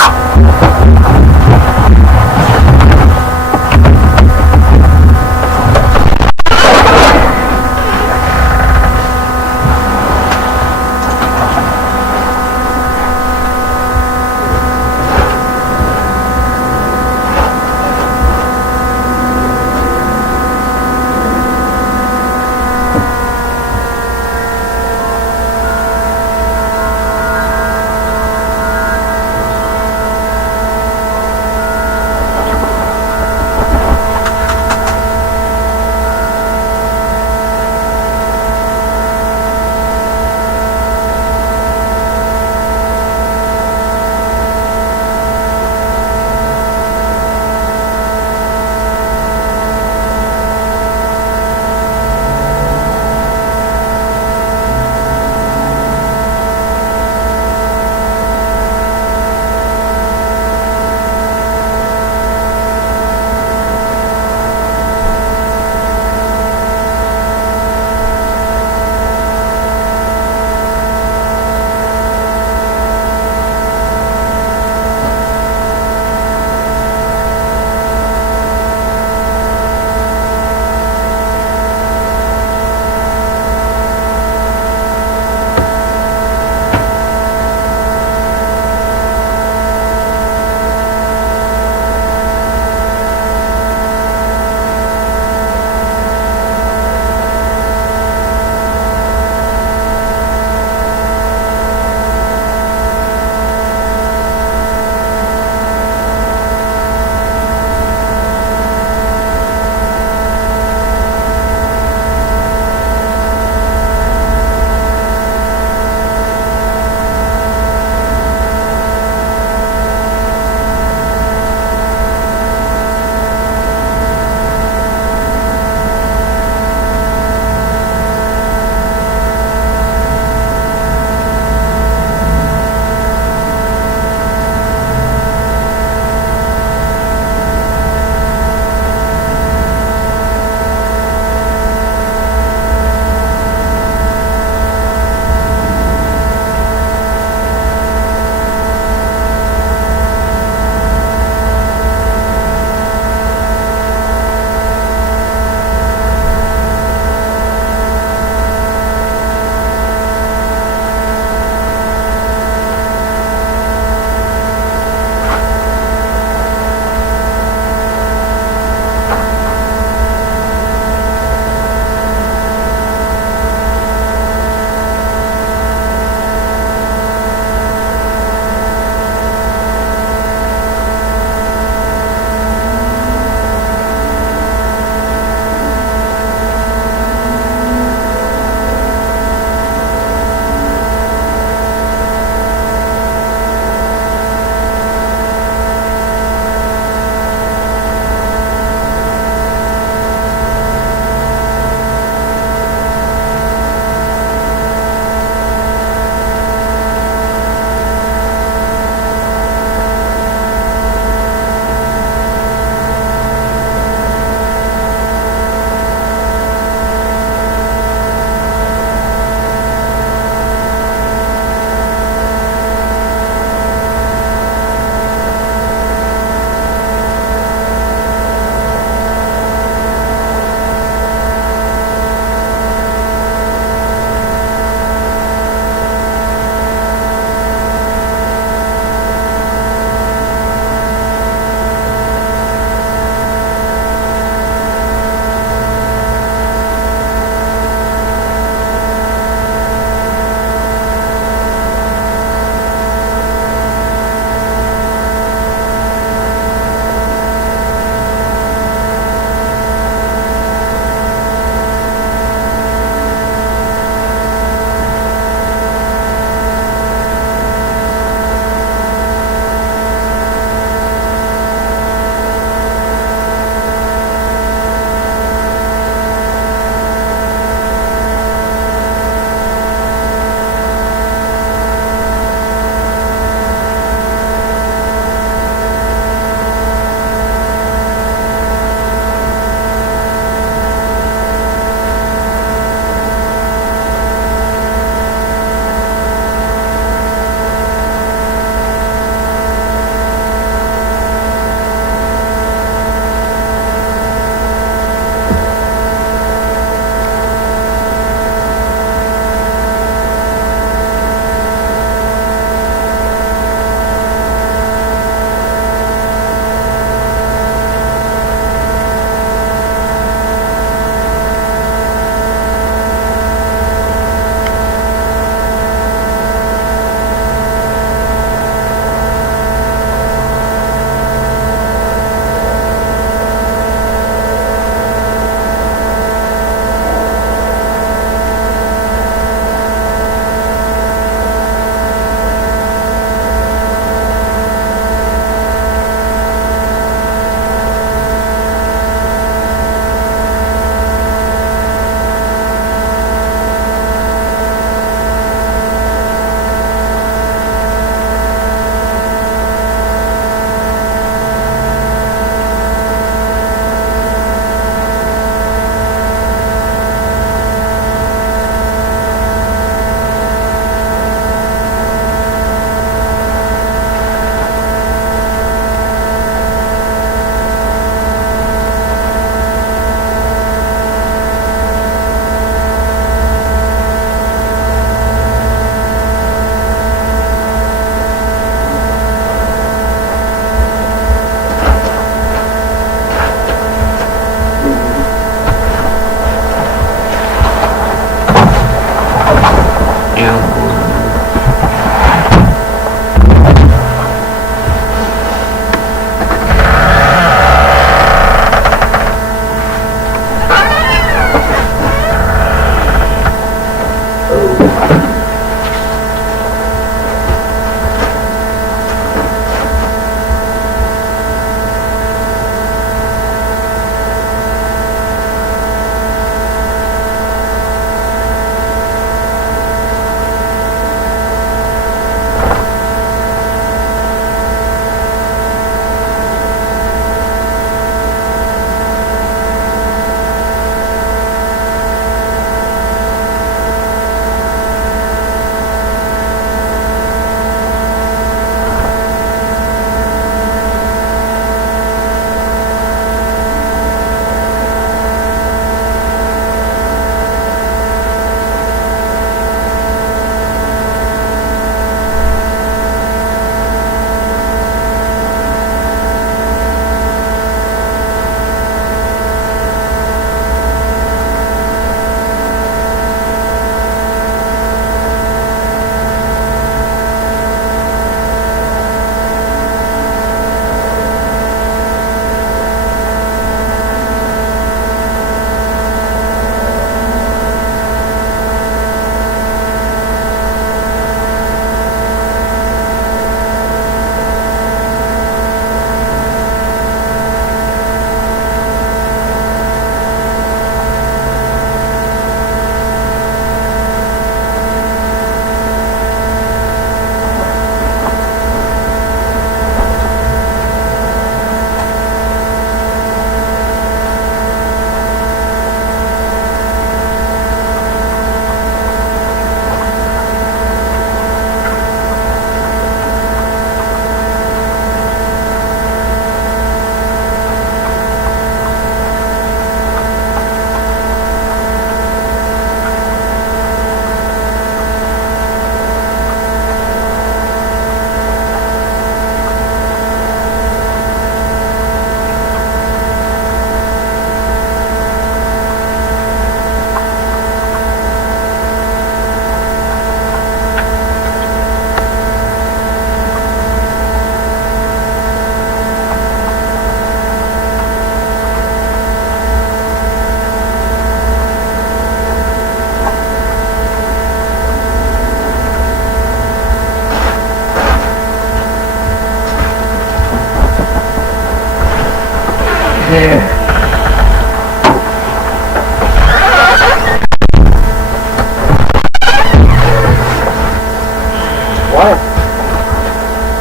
What?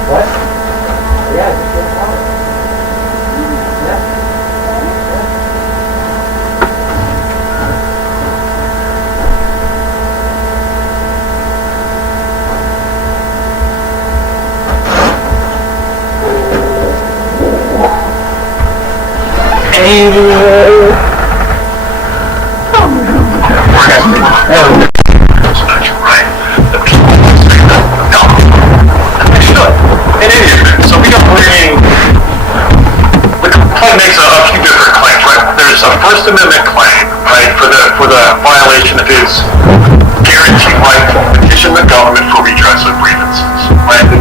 What? Yeah, just get it out. First Amendment claim, right, for the violation of his guaranteed right to petition the government for redress of grievances, right? The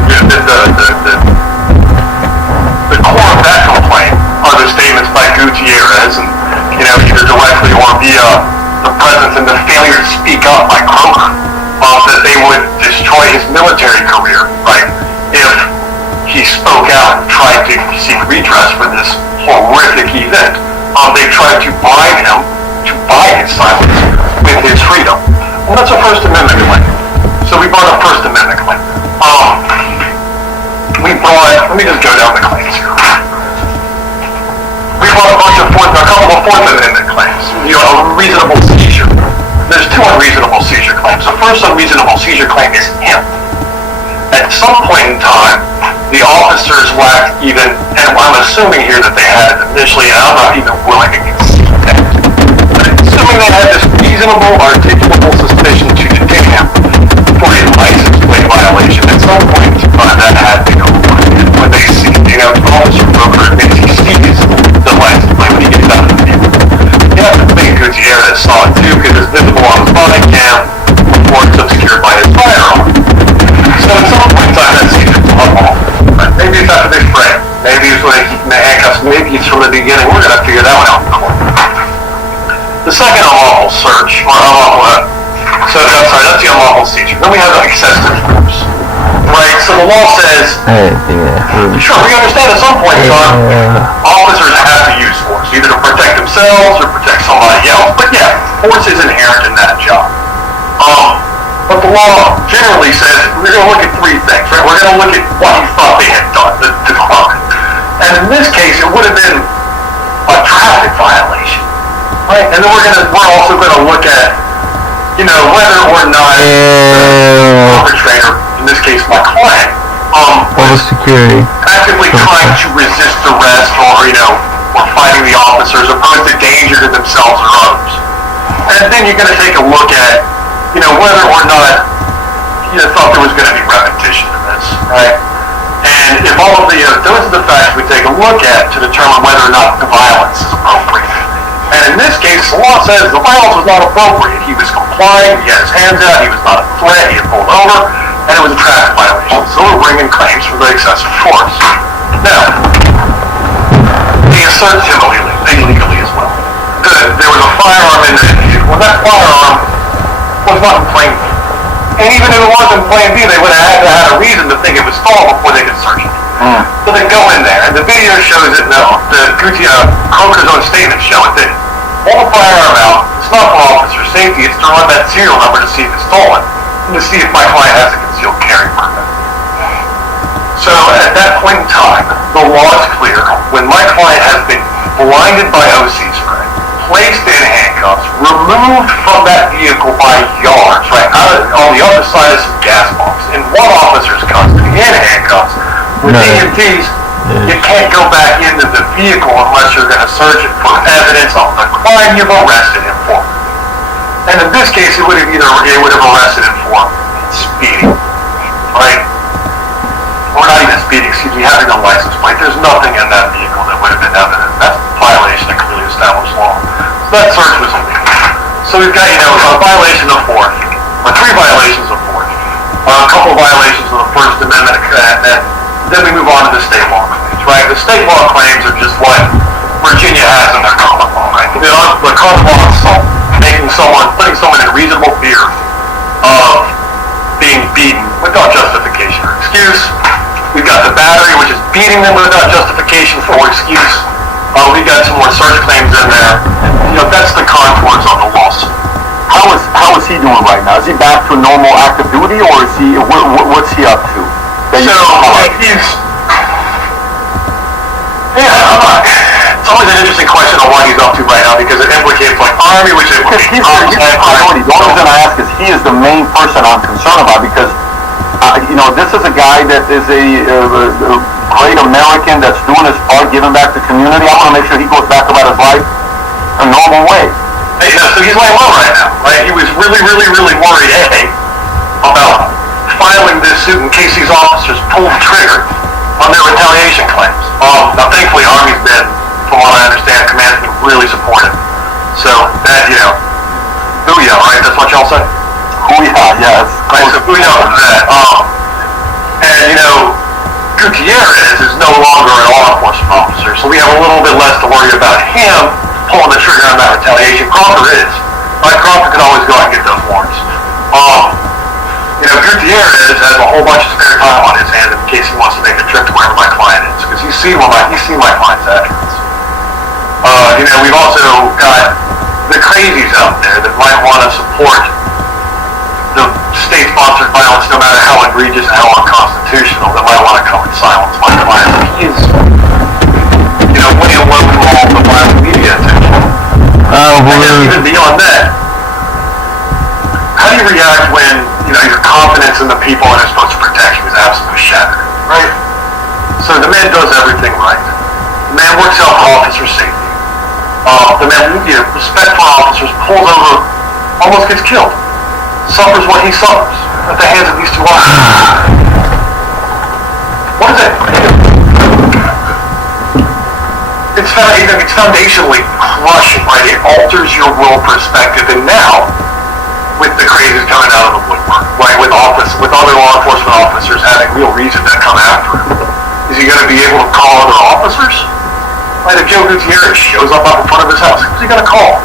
core of that complaint are the statements by Gutierrez, and either directly or via the presence and the failure to speak up by Kroger, that they would destroy his military career, right? If he spoke out and tried to seek redress for this horrific event. They tried to bribe him to buy his silence with his freedom. Well, that's a First Amendment claim. So we brought a First Amendment claim. Let me just go down the claims here. We brought a couple of Fourth Amendment claims. A reasonable seizure. There's two unreasonable seizure claims. The first unreasonable seizure claim is him. At some point in time, the officers lacked even, and I'm assuming here that they had it initially, and I'm not even willing to concede that. But assuming they had this reasonable, articulable suspicion to detain him for a license plate violation, at some point in time that had to go on. When they see, Officer Broker admits he sees the license plate when he gets out of the vehicle. You have to think Gutierrez saw it too, because it's visible on his body cam before it's obscured by his firearm. So at some point in time that seizure was unlawful. Maybe it's after they spray him. Maybe it's when they keep him in handcuffs. Maybe it's from the beginning. We're going to figure that one out in court. The second unlawful search, or unlawful, that's the unlawful seizure. Then we have excessive force. Right? So the law says, sure, we understand at some point in time, officers have to use force, either to protect themselves or protect somebody else. But yeah, force is inherent in that job. But the law generally says we're going to look at three things, right? We're going to look at what he thought they had done, the crime. And in this case, it would have been a traffic violation, right? And then we're also going to look at, whether or not the perpetrator, in this case my client, was security actively trying to resist arrest or fighting the officers or pose a danger to themselves or others. And then you're going to take a look at whether or not you thought there was going to be repetition in this, right? And if all of those are the facts we take a look at to determine whether or not the violence is appropriate. And in this case, the law says the violence was not appropriate. He was complying, he had his hands out, he was not a threat, he had pulled over, and it was a traffic violation. So we're bringing claims for the excessive force. Now, he asserts him illegally as well. There was a firearm in the vehicle. Well, that firearm was not in plain view. And even if it was in plain view, they would have had a reason to think it was stolen before they could search it. So they go in there, and the video shows it. No, the Kroger's own statements show it. That pull the firearm out. It's not for officer safety. It's to run that serial number to see if it's stolen and to see if my client has a concealed carry permit. So at that point in time, the law is clear. When my client has been blinded by OC spray, placed in handcuffs, removed from that vehicle by yards, right, on the other side of some gas bombs, in one officer's custody, in handcuffs, with EMTs, you can't go back into the vehicle unless you're going to search it for evidence on the crime you've arrested him for. And in this case, it would have arrested him for speeding, right? Or not even speeding, having a license plate. There's nothing in that vehicle that would have been evident. That's a violation of clearly established law. So that search was illegal. So we've got, a violation of fourth, or three violations of fourth, a couple of violations of the First Amendment, and then we move on to the state law claims, right? The state law claims are just what Virginia has in their common law, right? The common law is putting someone in reasonable fear of being beaten without justification or excuse. We've got the battery, which is beating them without justification or excuse. We got some more search claims in there. And, that's the contours on the lawsuit. How is he doing right now? Is he back to normal active duty, or is he? What's he up to? He's. It's always an interesting question on what he's up to right now because it implicates like Army, which implicates. He's the priority. The only reason I ask is he is the main person I'm concerned about because this is a guy that is a great American that's doing his part, giving back to the community. I want to make sure he goes back about his life a normal way. So he's laying low right now, right? He was really, really, really worried, about filing this suit in case these officers pull the trigger on their retaliation claims. Now, thankfully, Army's been, from what I understand, Command's been really supportive. So that, booyah, right? That's what y'all say? Booyah, yes. Right, so booyah for that. And, Gutierrez is no longer a law enforcement officer, so we have a little bit less to worry about him pulling the trigger on that retaliation. Crawford is. Right? Crawford can always go out and get those warrants. Gutierrez has a whole bunch of spare time on his hands in case he wants to make a trip to wherever my client is, because he's seen my client's address. We've also got the crazies out there that might want to support the state-sponsored violence, no matter how egregious and how unconstitutional, that might want to come and silence my client. He is, way well involved in violent media attention. And even beyond that, how do you react when, your confidence in the people that are supposed to protect you is absolutely shattered, right? So the man does everything right. The man works out officer safety. The man, respect for officers, pulls over, almost gets killed, suffers what he suffers at the hands of these two officers. What is it? It's foundationally crushing, right? It alters your world perspective, and now, with the crazies coming out of the woodwork, right? With other law enforcement officers having real reason to come after him, is he going to be able to call other officers? Right? If Joe Gutierrez shows up in front of his house, who's he going to call?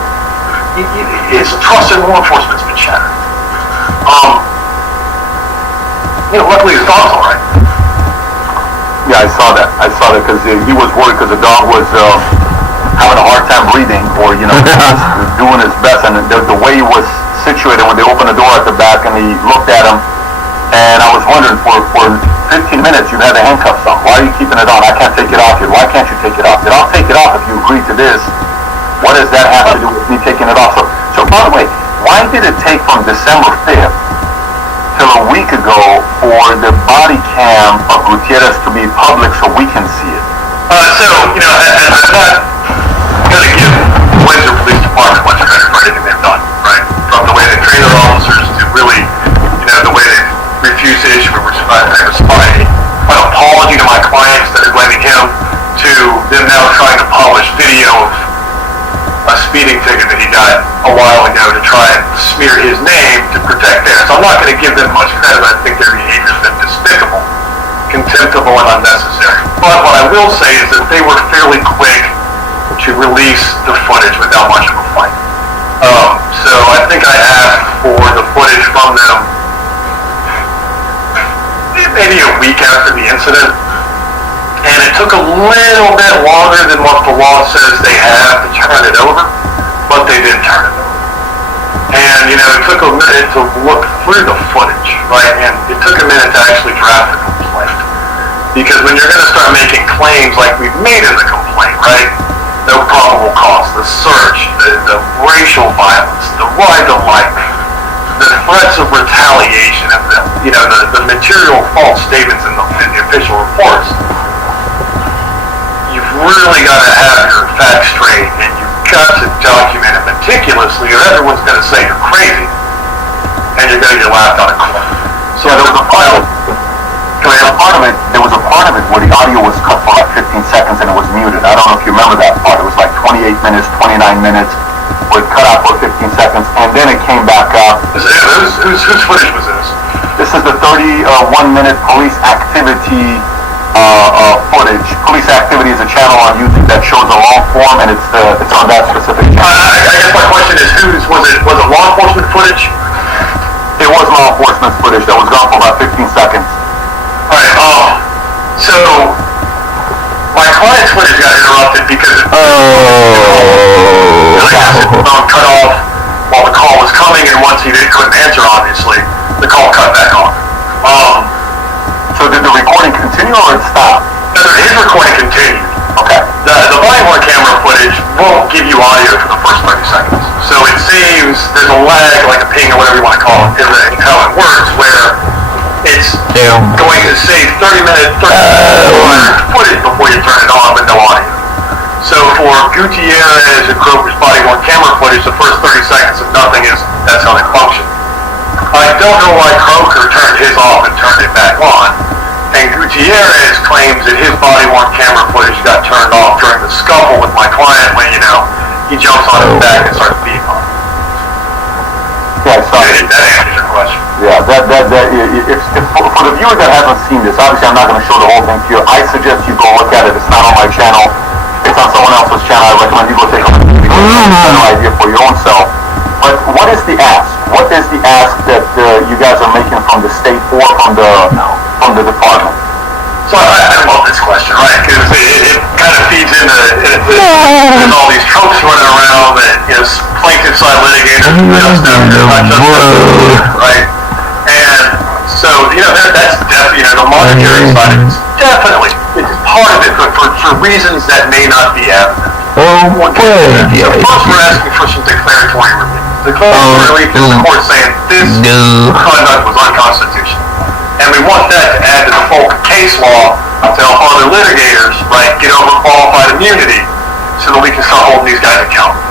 His trust in law enforcement's been shattered. Luckily his dog's all right. Yeah, I saw that because he was worried because the dog was having a hard time breathing, or doing his best, and the way he was situated when they opened the door at the back and he looked at him, and I was wondering for 15 minutes you had the handcuffs on. Why are you keeping it on? I can't take it off here. Why can't you take it off? I'll take it off if you agree to this. What does that have to do with me taking it off? So by the way, why did it take from December 5th till a week ago for the body cam of Gutierrez to be public so we can see it? And I'm not going to give Windsor Police Department much credit for anything they've done, right? From the way they train their officers to really, the way they refuse to issue an apology to my client instead of blaming him, to them now trying to polish video of a speeding ticket that he got a while ago to try and smear his name to protect theirs. I'm not going to give them much credit. I think their behavior has been despicable, contemptible, and unnecessary. But what I will say is that they were fairly quick to release the footage without much of a fight. So I think I asked for the footage from them maybe a week after the incident, and it took a little bit longer than what the law says they have to turn it over, but they did turn it over. And, it took a minute to look through the footage, right, and it took a minute to actually draft a complaint. Because when you're going to start making claims like we've made in the complaint, right, no probable cause, the search, the racial violence, the right to life, the threats of retaliation, and the material false statements in the official reports, you've really got to have your facts straight, and you've got to document it meticulously, or everyone's going to say you're crazy, and you're going to get laughed out of court. So there was a part of it where the audio was cut for like 15 seconds and it was muted. I don't know if you remember that part. It was like 28 minutes, 29 minutes, where it cut out for 15 seconds, and then it came back up. Whose footage was this? This is the 31-minute police activity footage. Police Activity is a channel on YouTube that shows a long form, and it's on that specific channel. I guess my question is, was it law enforcement footage? It was law enforcement footage that was gone for about 15 seconds. Alright, so my client's footage got interrupted interrupted because I guess the phone cut off while the call was coming, and once he couldn't answer, obviously, the call cut back on. So did the recording continue or it stopped? His recording continued. Okay. The body-worn camera footage won't give you audio for the first 30 seconds. So it seems there's a lag, like a ping or whatever you want to call it, in how it works, where it's going to save 30 minutes footage before you turn it on with no audio. So for Gutierrez and Kroger's body-worn camera footage, the first 30 seconds of nothing that's how they function. I don't know why Kroger turned his off and turned it back on. And Gutierrez claims that his body-worn camera footage got turned off during the scuffle with my client when, he jumps on his back and starts beating on him. Yeah, sorry. That answers your question. Yeah, if for the viewer that hasn't seen this, obviously I'm not going to show the whole thing to you. I suggest you go look at it. It's not on my channel. It's on someone else's channel. I recommend you go take a look at it because you get a better idea for your own self. But what is the ask? What is the ask that you guys are making from the state or from the department? So I love this question, right? Because it kind of feeds into there's all these tropes running around that plaintiff side litigators, right? And so that's definitely the monetary side is definitely it's part of it, but for reasons that may not be evident. First, we're asking for some declaratory relief. Declaratory relief is the court saying this conduct was unconstitutional. And we want that to add to the folk case law to help other litigators, right, get over qualified immunity so that we can start holding these guys accountable,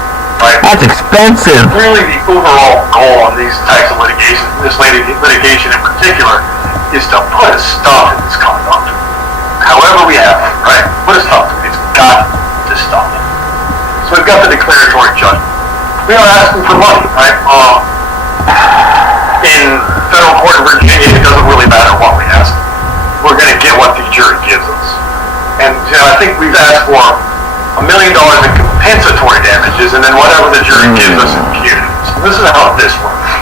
right? That's expensive. Really, the overall goal on these types of litigation, this litigation in particular, is to put a stop to this conduct. However we have it, right? Put a stop to it. It's got to stop. So we've got the declaratory judgment. We are asking for money, right? In federal court in Virginia, it doesn't really matter what we ask. We're going to get what the jury gives us. And I think we've asked for $1 million in compensatory damages, and then whatever the jury gives us in punitives. This is how this works.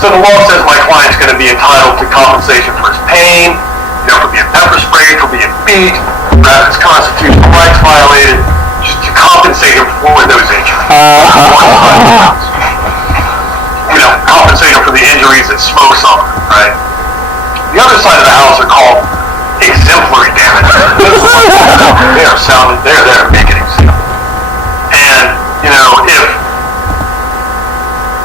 So the law says my client's going to be entitled to compensation for his pain, for being pepper sprayed, for being beat, for having his constitutional rights violated, just to compensate him for those injuries. Compensate him for the injuries that smoke suffered, right? The other side of the house are called exemplary damages. They are sounded, they're there to make it exemplary. And, if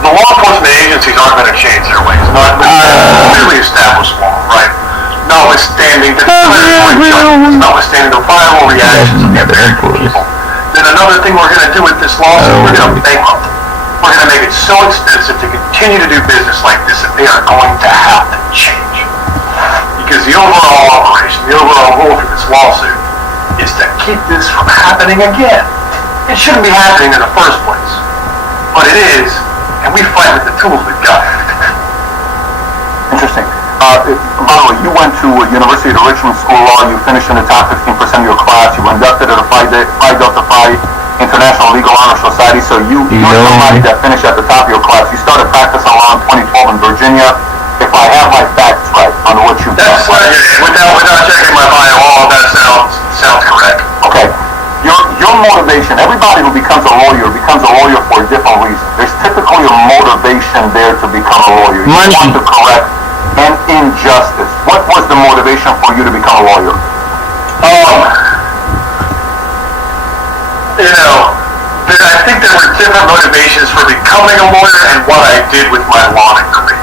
the law enforcement agencies aren't going to change their ways, not clearly established law, right? Notwithstanding the declaratory judgments, notwithstanding the viral reactions of the American people, then another thing we're going to do with this lawsuit, we're going to bankrupt them. We're going to make it so expensive to continue to do business like this that they are going to have to change. Because the overall operation, the overall goal for this lawsuit is to keep this from happening again. It shouldn't be happening in the first place. But it is, and we fight with the tools we've got. Interesting. By the way, you went to University of Richmond School of Law. You finished in the top 15% of your class. You were inducted at a Phi Delta Phi International Legal Honor Society. So you're somebody that finished at the top of your class. You started practicing law in 2012 in Virginia. If I have my facts right on what you've done. Without checking my bio, all of that sounds correct. Okay. Your motivation, everybody who becomes a lawyer for a different reason. There's typically a motivation there to become a lawyer. You want to correct an injustice. What was the motivation for you to become a lawyer? I think there were different motivations for becoming a lawyer and what I did with my law degree.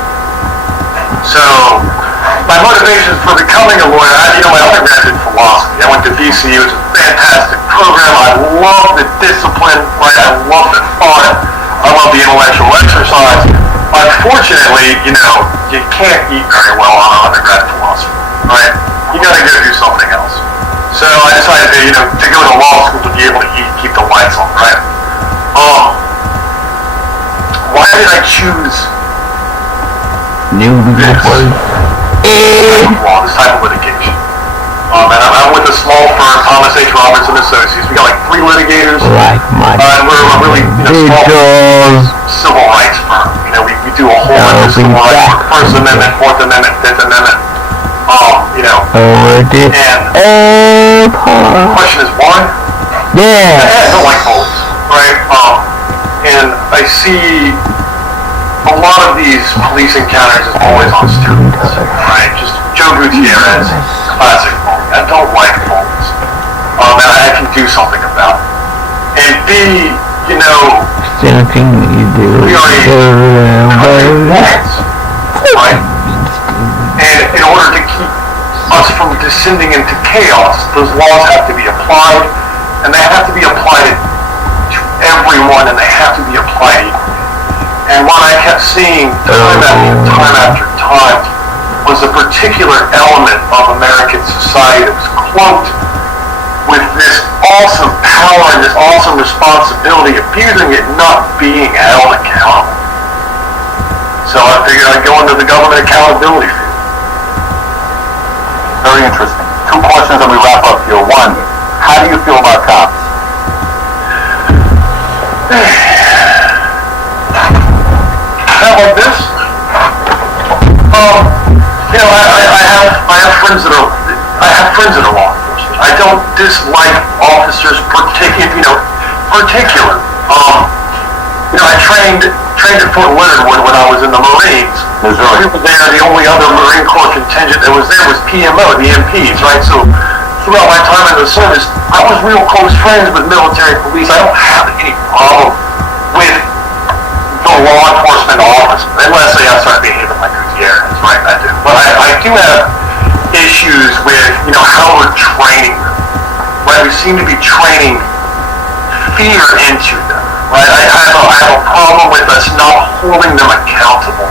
So, my motivations for becoming a lawyer, my undergrad in philosophy. I went to VCU. It's a fantastic program. I love the discipline, right? I love the thought. I love the intellectual exercise. Unfortunately, you can't eat very well on undergrad philosophy, right? You got to go do something else. So I decided to go to law school to be able to eat, keep the lights on, right? Why did I choose this type of litigation? And I'm with a small firm, Thomas H. Robertson Associates. We got like 3 litigators. And we're a really small civil rights firm. We do a whole bunch of civil rights work. First Amendment, Fourth Amendment, Fifth Amendment. And the question is why? Yeah. I don't like bullies, right? And I see a lot of these police encounters as bullies on steroids, right? Just Joe Gutierrez, classic bully. I don't like bullies. And I can do something about it. And B, you know, Anything you do. we are right? And in order to keep us from descending into chaos, those laws have to be applied, and they have to be applied to everyone, and they have to be applied equally. And what I kept seeing time after time was a particular element of American society that was cloaked with this awesome power and this awesome responsibility, abusing it, not being held accountable. So I figured I'd go into the government accountability field. Very interesting. 2 questions and we wrap up here. 1, how do you feel about cops? Not like this. You know, I have friends that are law enforcement. I don't dislike officers particular. You know, I trained at Fort Leonard when I was in the Marines. Missouri. We were there. The only other Marine Corps contingent that was there was PMO, the MPs, right? So throughout my time in the service, I was real close friends with military police. I don't have any problem with the law enforcement office, unless they start behaving like Gutierrez, right? I do. But I do have issues with, you know, how we're training them, right? We seem to be training fear into them, right? I have a problem with us not holding them accountable.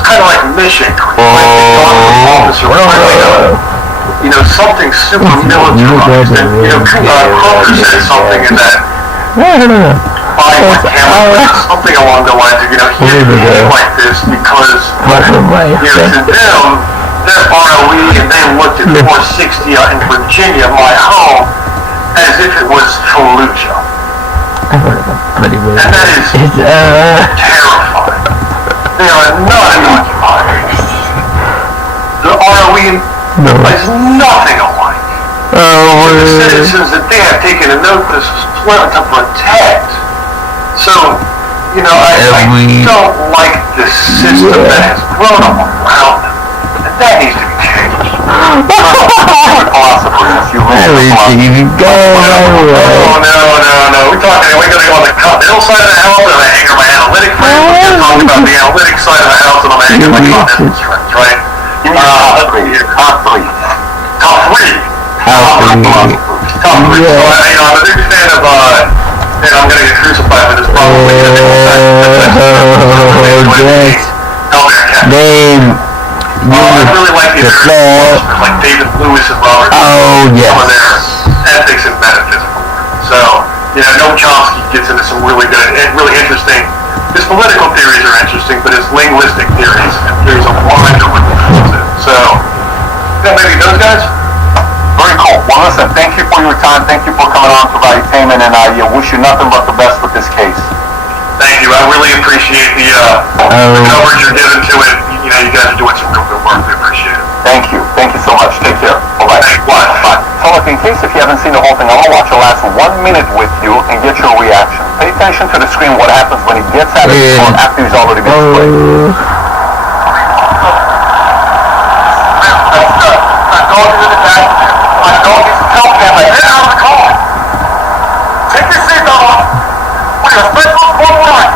It's kind of like mission creep, right? Officer, you know, something super militarized. And, you know, Kroger said something in that something along the lines of, you know, he didn't behave like this because, you know, to them, they're ROE and they looked at 460 in Virginia, my home, as if it was Fallujah. And that is terrifying. They are not occupied. The ROE is nothing alike. The citizens that they have taken an oath to protect. So, you know, I don't like the system that has grown up around them. And that needs to be changed. Philosophers, you Go No. We're talking, are we going to go on the continental side of the house or am I hanging my analytic friends? We're going to talk about the analytic side of the house and I'm hanging my continental friends, right? Top 3. Top 3. So, I'm a big fan of, and I'm going to get crucified for this probably. I really like the American philosophers like David Lewis and Robert. Some of their ethics and metaphysical work. So, you know, Noam Chomsky gets into some really good and really interesting. His political theories are interesting, but his linguistic theories and theories of mind are what influence it. So, yeah, maybe those guys. Very cool. Well, listen, thank you for your time. Thank you for coming on to Valuetainment, and I wish you nothing but the best with this case. Thank you. I really appreciate the coverage you're giving to it. You know, you guys are doing some real good work. We appreciate it. Thank you. Thank you so much. Take care. Bye-bye. Bye. So look, in case if you haven't seen the whole thing, I'm going to watch the last 1 minute with you and get your reaction. Pay attention to the screen, what happens when he gets out of the phone after he's already been sprayed. My dog is in the back. My dog is telling me, like, get out of the car. Take your seatbelt off. We are special for one.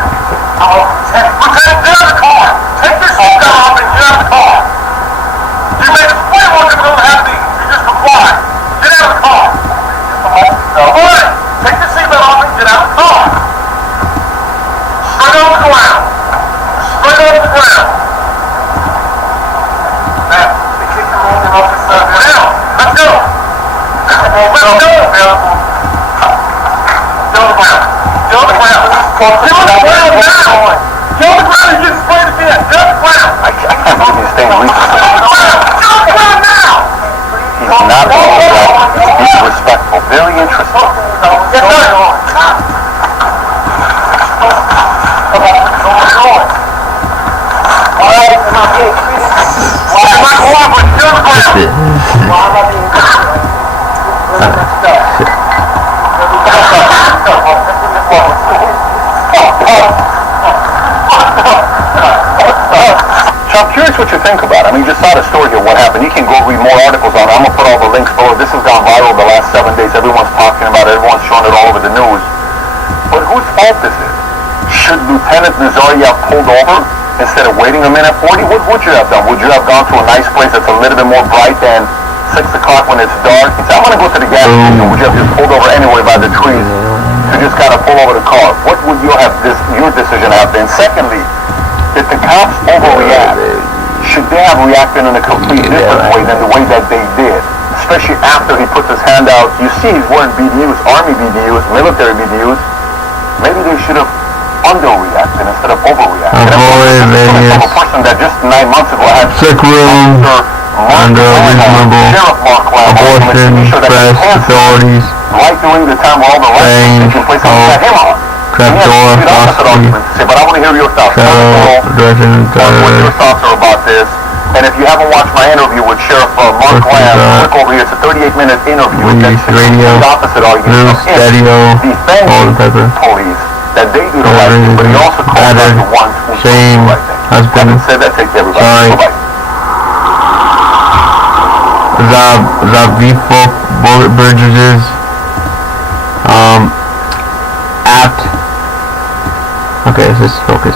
Lieutenant, get out of the car. Take your seatbelt off and get out of the car. You make us way more difficult than having you just comply. Get out of the car. All right. Take your seatbelt off and get out of the car. Straight on the ground. Straight on the ground. Now, they kick the roll off this side. Now, let's go. Let's go. Get on the ground. Get on the ground. Get on the ground now. Get on the ground and get sprayed again. Get on the ground. I can't believe he's staying reasonable. Get on the ground. Get on the ground now. He's not being aggressive. He's being respectful. Very interesting. Get on. Why am I being So I'm curious what you think about it. I mean, you just saw the story here, what happened. You can go read more articles on it. I'm going to put all the links below. This has gone viral the last 7 days. Everyone's talking about it. Everyone's showing it all over the news. But whose fault is it? Should Lieutenant Nazarian have pulled over instead of waiting a minute 40? What would you have done? Would you have gone to a nice place that's a little bit more bright than 6 o'clock when it's dark? He said, I'm going to go to the gas station. Would you have just pulled over anyway by the trees to just kind of pull over the car? What would your decision have been? Secondly, did the cops overreact? Should they have reacted in a complete different way than the way that they did? Especially after he puts his hand out. You see he's wearing BDUs, Army BDUs, military BDUs. Maybe they should have underreacted instead of overreacted. From a person that just 9 months ago had sick room under reasonable abortion press authorities right during the time where all the rest taking place had him on. trapdoor philosophy but I want to hear your thoughts. What your thoughts are about this. And if you haven't watched my interview with Sheriff Mark Lamb, click over here. It's a 38-minute interview. radio, news, stereo, all the pepper, police. That they do the right thing, but he also calls out the ones who do the right thing. husband, said that, take care, everybody. sorry, Zavifo Burgess, apt, okay, this is focus,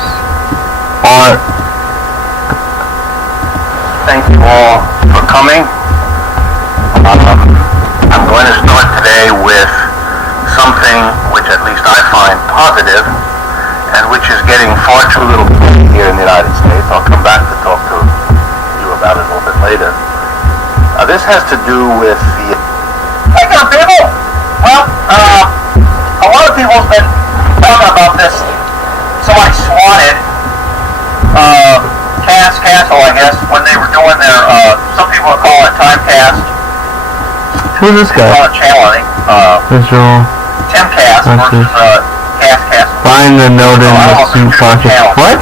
Thank you all for coming. I'm going to start today with something which at least I find positive and which is getting far too little play here in the United States. I'll come back to talk to you about it a little bit later. This has to do with the... Hey there, people! Well, a lot of people have been talking about this. Somebody swatted Castle, I guess, when they were doing their, some people would call it Timecast. who's this guy? They call it channel, I think. Visual, Timcast versus Cast. find the note in the suit pocket, what?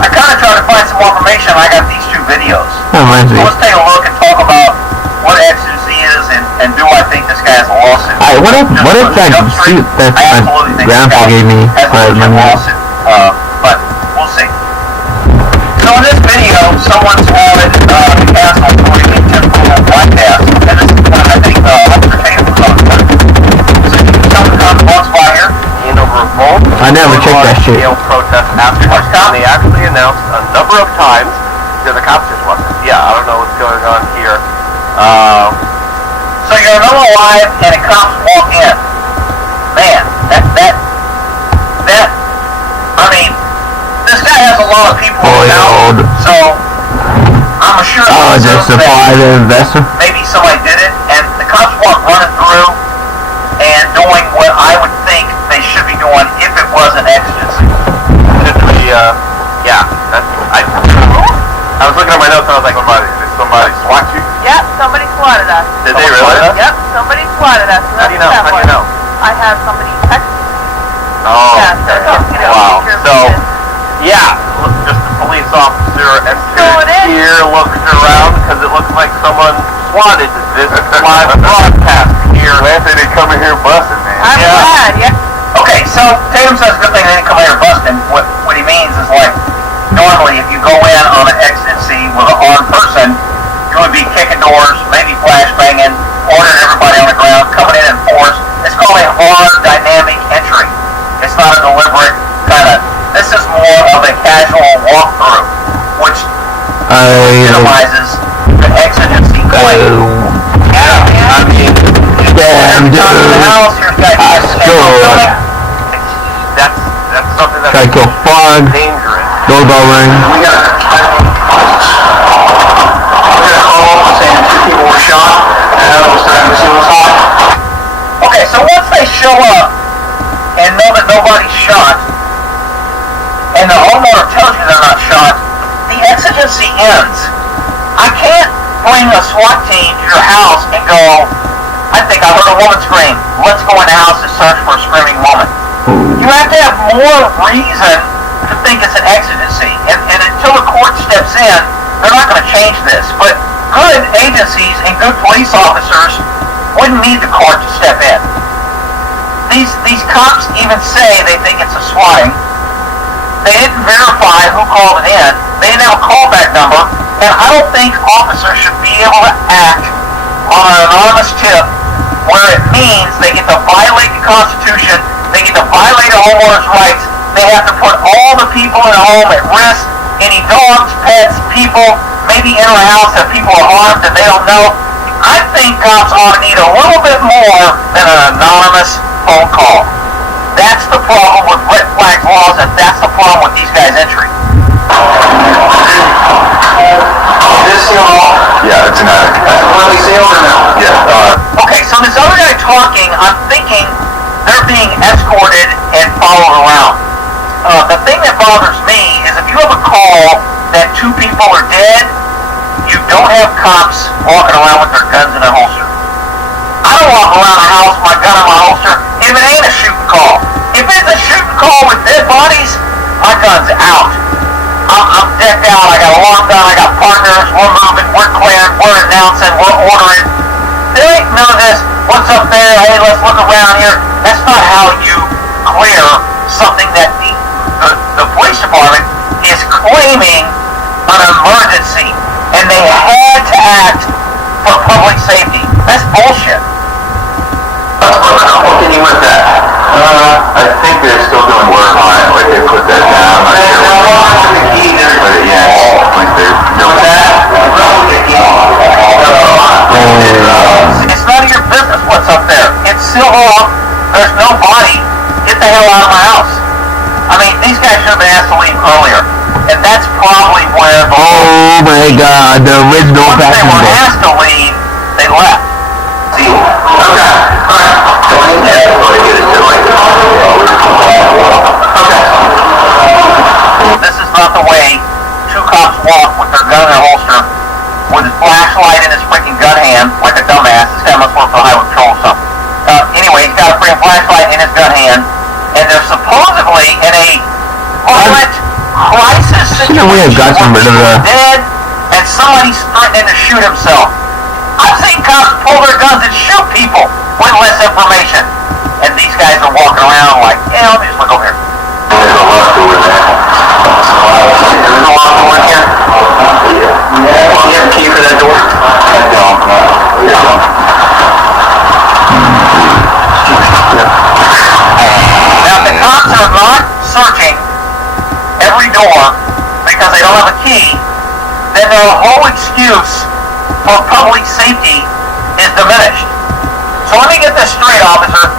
I kind of tried to find some more information. I got these two videos. That reminds me. So let's take a look and talk about what exigency is and do I think this guy has a lawsuit. Alright, what if that suit that my grandpa gave me for my lawsuit, but we'll see. So in this video, someone's wanted the castle for a typical broadcast, and this is one I think Entertainment was on. So someone comes once by here, in over a vote. I never checked that shit. Protest after and they actually announced a number of times that the cops just wasn't. Yeah, I don't know what's going on here. So you're in the live and the cops walk in. Man, I mean, this guy has a lot of people around, so I'm sure justify the investor. maybe somebody did it, and the cops weren't running through and doing what I would think they should be doing if it was an exigency. I was looking at my notes and I was like, did somebody swat you? Yep, somebody swatted us. Did they really? Yep, somebody swatted us. How do you know? I had somebody text me. Oh, Yeah, so, you know, wow. picture of So, it. yeah, just a police officer Going in. here looking around because it looks like someone swatted this live broadcast here. Glad they didn't come in here busting, man. I'm glad, yeah. Okay, so Tatum says good thing they didn't come here busting. What he means is like, normally if you go in on an exigency with an armed person, you would be kicking doors, maybe flashbanging, ordering everybody on the ground, coming in force. It's called a hard dynamic entry. It's not a deliberate kind of, this is more of a casual walkthrough, which minimizes the exigency claim. Yeah, I mean, damn, dude. That's something that's Try to kill fog. dangerous. Doorbell ring. We got a call saying 2 people were shot, and that was starting to see what's hot. Okay, so once they show up and know that nobody's shot, and the homeowner tells you they're not shot, the exigency ends. I can't bring a SWAT team to your house and go, I think I heard a woman scream. Let's go in the house and search for a screaming woman. You have to have more reason to think it's an exigency. And until the court steps in, they're not going to change this. But good agencies and good police officers wouldn't need the court to step in. These cops even say they think it's a swatting. They didn't verify who called it in. They didn't have a callback number, and I don't think officers should be able to act on an anonymous tip where it means they get to violate the Constitution, they get to violate a homeowner's rights, they have to put all the people in a home at risk, any dogs, pets, people, maybe enter a house that people are armed and they don't know. I think cops ought to need a little bit more than an anonymous phone call. That's the problem with red flag laws, and that's the problem with these guys' entry. This seal off? Yeah, it's an attic. That's completely sealed or no? Yeah. Okay, so this other guy talking, I'm thinking they're being escorted and followed around. The thing that bothers me is if you have a call that 2 people are dead, you don't have cops walking around with their guns in their holster. I don't walk around the house with my gun in my holster if it ain't a shooting call. If it's a shooting call with dead bodies, my gun's out. I'm decked out, I got a long gun, I got partners, we're moving, we're clearing, we're announcing, we're ordering. There ain't none of this, what's up there, hey, let's look around here. That's not how you clear something that the police department is claiming an emergency. And they had to act for public safety. That's bullshit. I'll continue with that. I think they're still doing work on it, like they put that down. It's none of your business what's up there. It's still off. There's no body. Get the hell out of my house. I mean, these guys should have been asked to leave earlier. And that's probably where Oh my god, the original once they were passenger. asked to leave, they left. See? This is not the way 2 cops walk with their gun in their holster, with his flashlight in his freaking gun hand, like a dumbass. This guy must work for highway patrol or something. Anyway, he's got a freaking flashlight in his gun hand, and they're supposedly in a violent crisis situation. We have got some rid of the dead, and somebody's threatening to shoot himself. I've seen cops pull their guns and shoot people with less information. And these guys are walking around like, yeah, let me just look over here. There's a lot to it there. There's a lot more in here. Do you have a key for that door? I don't know. Now, if the cops are not searching every door because they don't have a key, then their whole excuse for public safety is diminished. So let me get this straight, officer.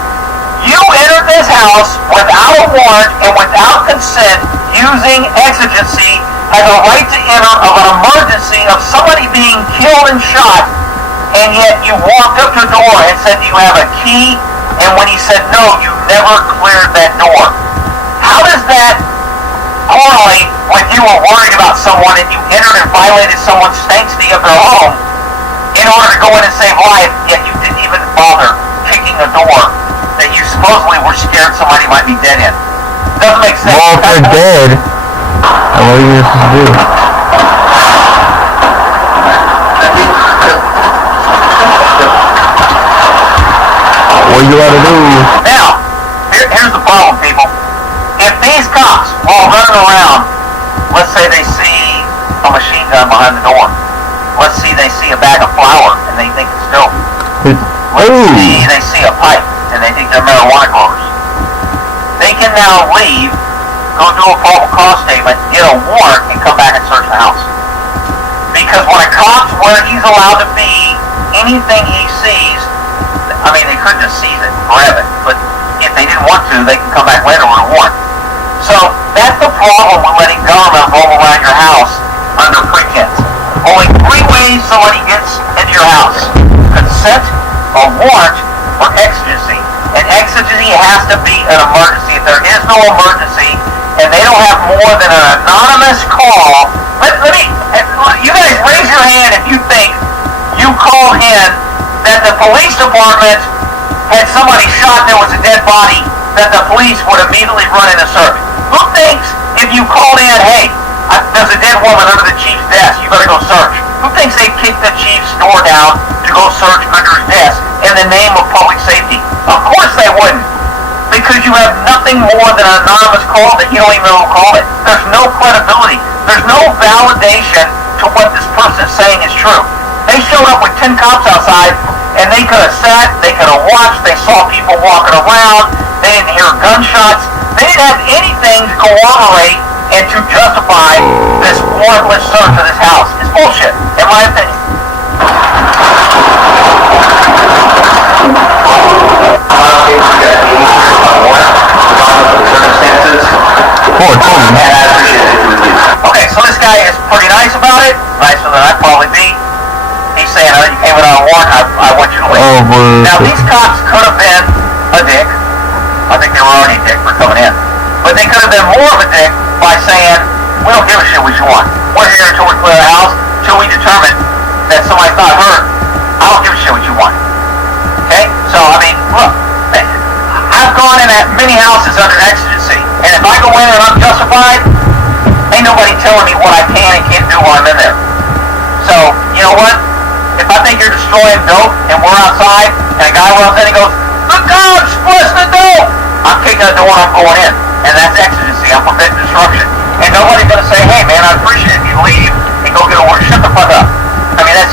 You entered this house without a warrant and without consent, using exigency as a right to enter of an emergency of somebody being killed and shot, and yet you walked up to the door and said you have a key, and when he said no, you never cleared that door. How does that correlate with you were worried about someone and you entered and violated someone's sanctity of their home in order to go in and save life, yet you didn't even bother kicking a door that you supposedly were scared somebody might be dead in? Doesn't make sense. Well, if they're dead, what are you supposed to do? What you gotta do? Now, here's the problem, people. If these cops, while running around, let's say they see a machine gun behind the door. Let's see they see a bag of flour and they think it's dope. Let's see they see a pipe and they think they're marijuana growers. They can now leave, go do a probable cause statement, get a warrant, and come back and search the house. Because when a cop's where he's allowed to be, anything he sees, I mean, they could just seize it and grab it, but if they didn't want to, they can come back later with a warrant. So that's the problem with letting government roam around your house under pretense. Only 3 ways somebody gets into your house: consent, a warrant, or exigency. And exigency has to be an emergency. If there is no emergency, and they don't have more than an anonymous call, you guys raise your hand if you think you called in that the police department had somebody shot and there was a dead body, that the police would immediately run in a search. Who thinks if you called in, hey, there's a dead woman under the chief's desk, you better go search? Who thinks they'd kick the chief's door down to go search under his desk in the name of public safety? Of course they wouldn't. Because you have nothing more than an anonymous call that you don't even know who called it. There's no credibility. There's no validation to what this person is saying is true. They showed up with 10 cops outside, and they could have sat, they could have watched, they saw people walking around, they didn't hear gunshots, they didn't have anything to corroborate and to justify this warrantless search of this house. It's bullshit, in my opinion. Okay, so this guy is pretty nice about it, nicer than I'd probably be. He's saying, you came without a warrant, I want you to leave. Now, these cops could have been a dick. I think they were already a dick for coming in. But they could have been more of a dick by saying, we don't give a shit what you want. We're here until we clear the house, until we determine that somebody's not hurt. I don't give a shit what you want. Okay? So, I mean, look, I've gone in at many houses under exigency, and if I go in and I'm justified, ain't nobody telling me what I can and can't do while I'm in there. So, you know what? If I think you're destroying dope and we're outside and a guy runs in and goes, the dog splits the dope! I'm kicking the door and I'm going in. And that's exigency. I'm preventing disruption. And nobody's going to say, hey man, I appreciate it if you leave and go get a warrant. Shut the fuck up. I mean, that's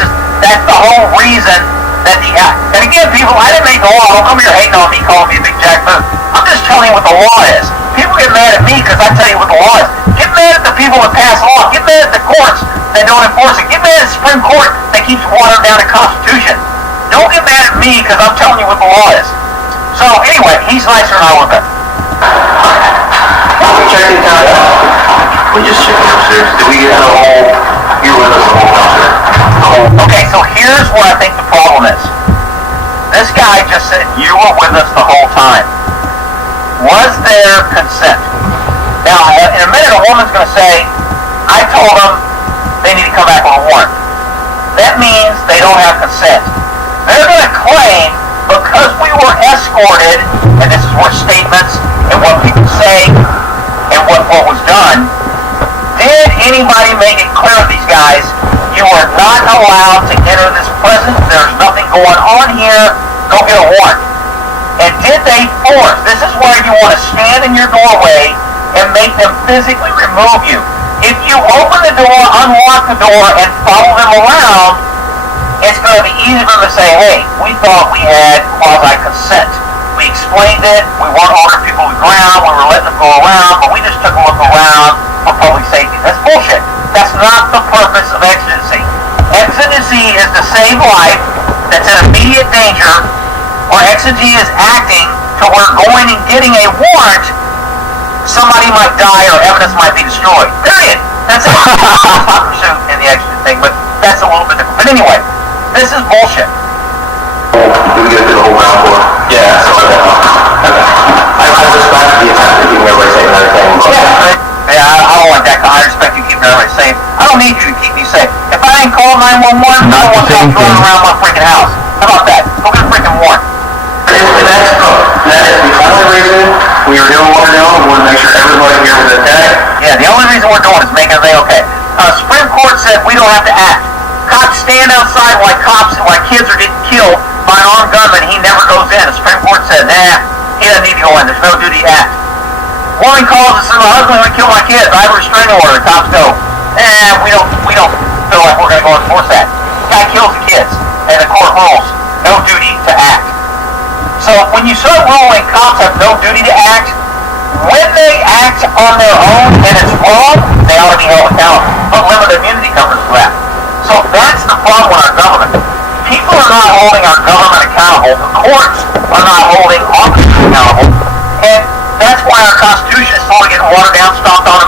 the whole reason that the act. And again, people, I didn't make the law. Don't come here hating on me, calling me a big jackboot. I'm just telling you what the law is. People get mad at me because I tell you what the law is. Get mad at the people that pass law. Get mad at the courts that don't enforce it. Get mad at the Supreme Court that keeps watering down the Constitution. Don't get mad at me because I'm telling you what the law is. So anyway, he's nicer than I would have been. We checked it out. We just checked it upstairs. Did we get the whole, you were with us the whole time, sir? Okay, so here's what I think the problem is. This guy just said, you were with us the whole time. Was there consent? Now, in a minute, a woman's going to say, I told them they need to come back with a warrant. That means they don't have consent. They're going to claim, because we were escorted, and this is where statements and what people say and what was done, did anybody make it clear to these guys, you are not allowed to enter this presence, there's nothing going on here, go get a warrant. And did they force, this is where you want to stand in your doorway and make them physically remove you. If you open the door, unlock the door, and follow them around, it's going to be easy for them to say, hey, we thought we had quasi-consent. We explained it, we weren't ordering people to the ground, we were letting them go around, but we just took a look around for public safety. That's bullshit. That's not the purpose of exigency. Exigency is to save life that's in immediate danger, or exigency is acting to where going and getting a warrant, somebody might die or evidence might be destroyed. Period. That's it. Pursuit in the exigent thing, but that's a little bit different. But anyway, this is bullshit. Did we get through the whole round for? Yeah, so I respect the attempt to keep everybody safe and everything. Yeah, I don't like that. I respect you keeping everybody safe. I don't need you to keep me safe. If I didn't call 911, I don't want cops running around my freaking house. How about that? Go get a freaking warrant. That is the only reason we are doing what we're doing. We want to make sure everybody here is okay. Yeah, the only reason we're doing is making everything okay. Supreme Court said we don't have to act. Cops stand outside while kids are getting killed by an armed gunman. He never goes in. The Supreme Court said, nah, he doesn't need to go in. There's no duty to act. Woman calls and says, my husband would kill my kids. I have a restraining order. Cops go, we don't feel like we're going to go enforce that. The guy kills the kids, and the court rules, no duty to act. So when you start ruling cops have no duty to act, when they act on their own and it's wrong, they ought to be held accountable. Unlimited immunity covers for that. So that's the problem with our government. People are not holding our government accountable. The courts are not holding officers accountable. And that's why our Constitution is slowly getting watered down, stomped on,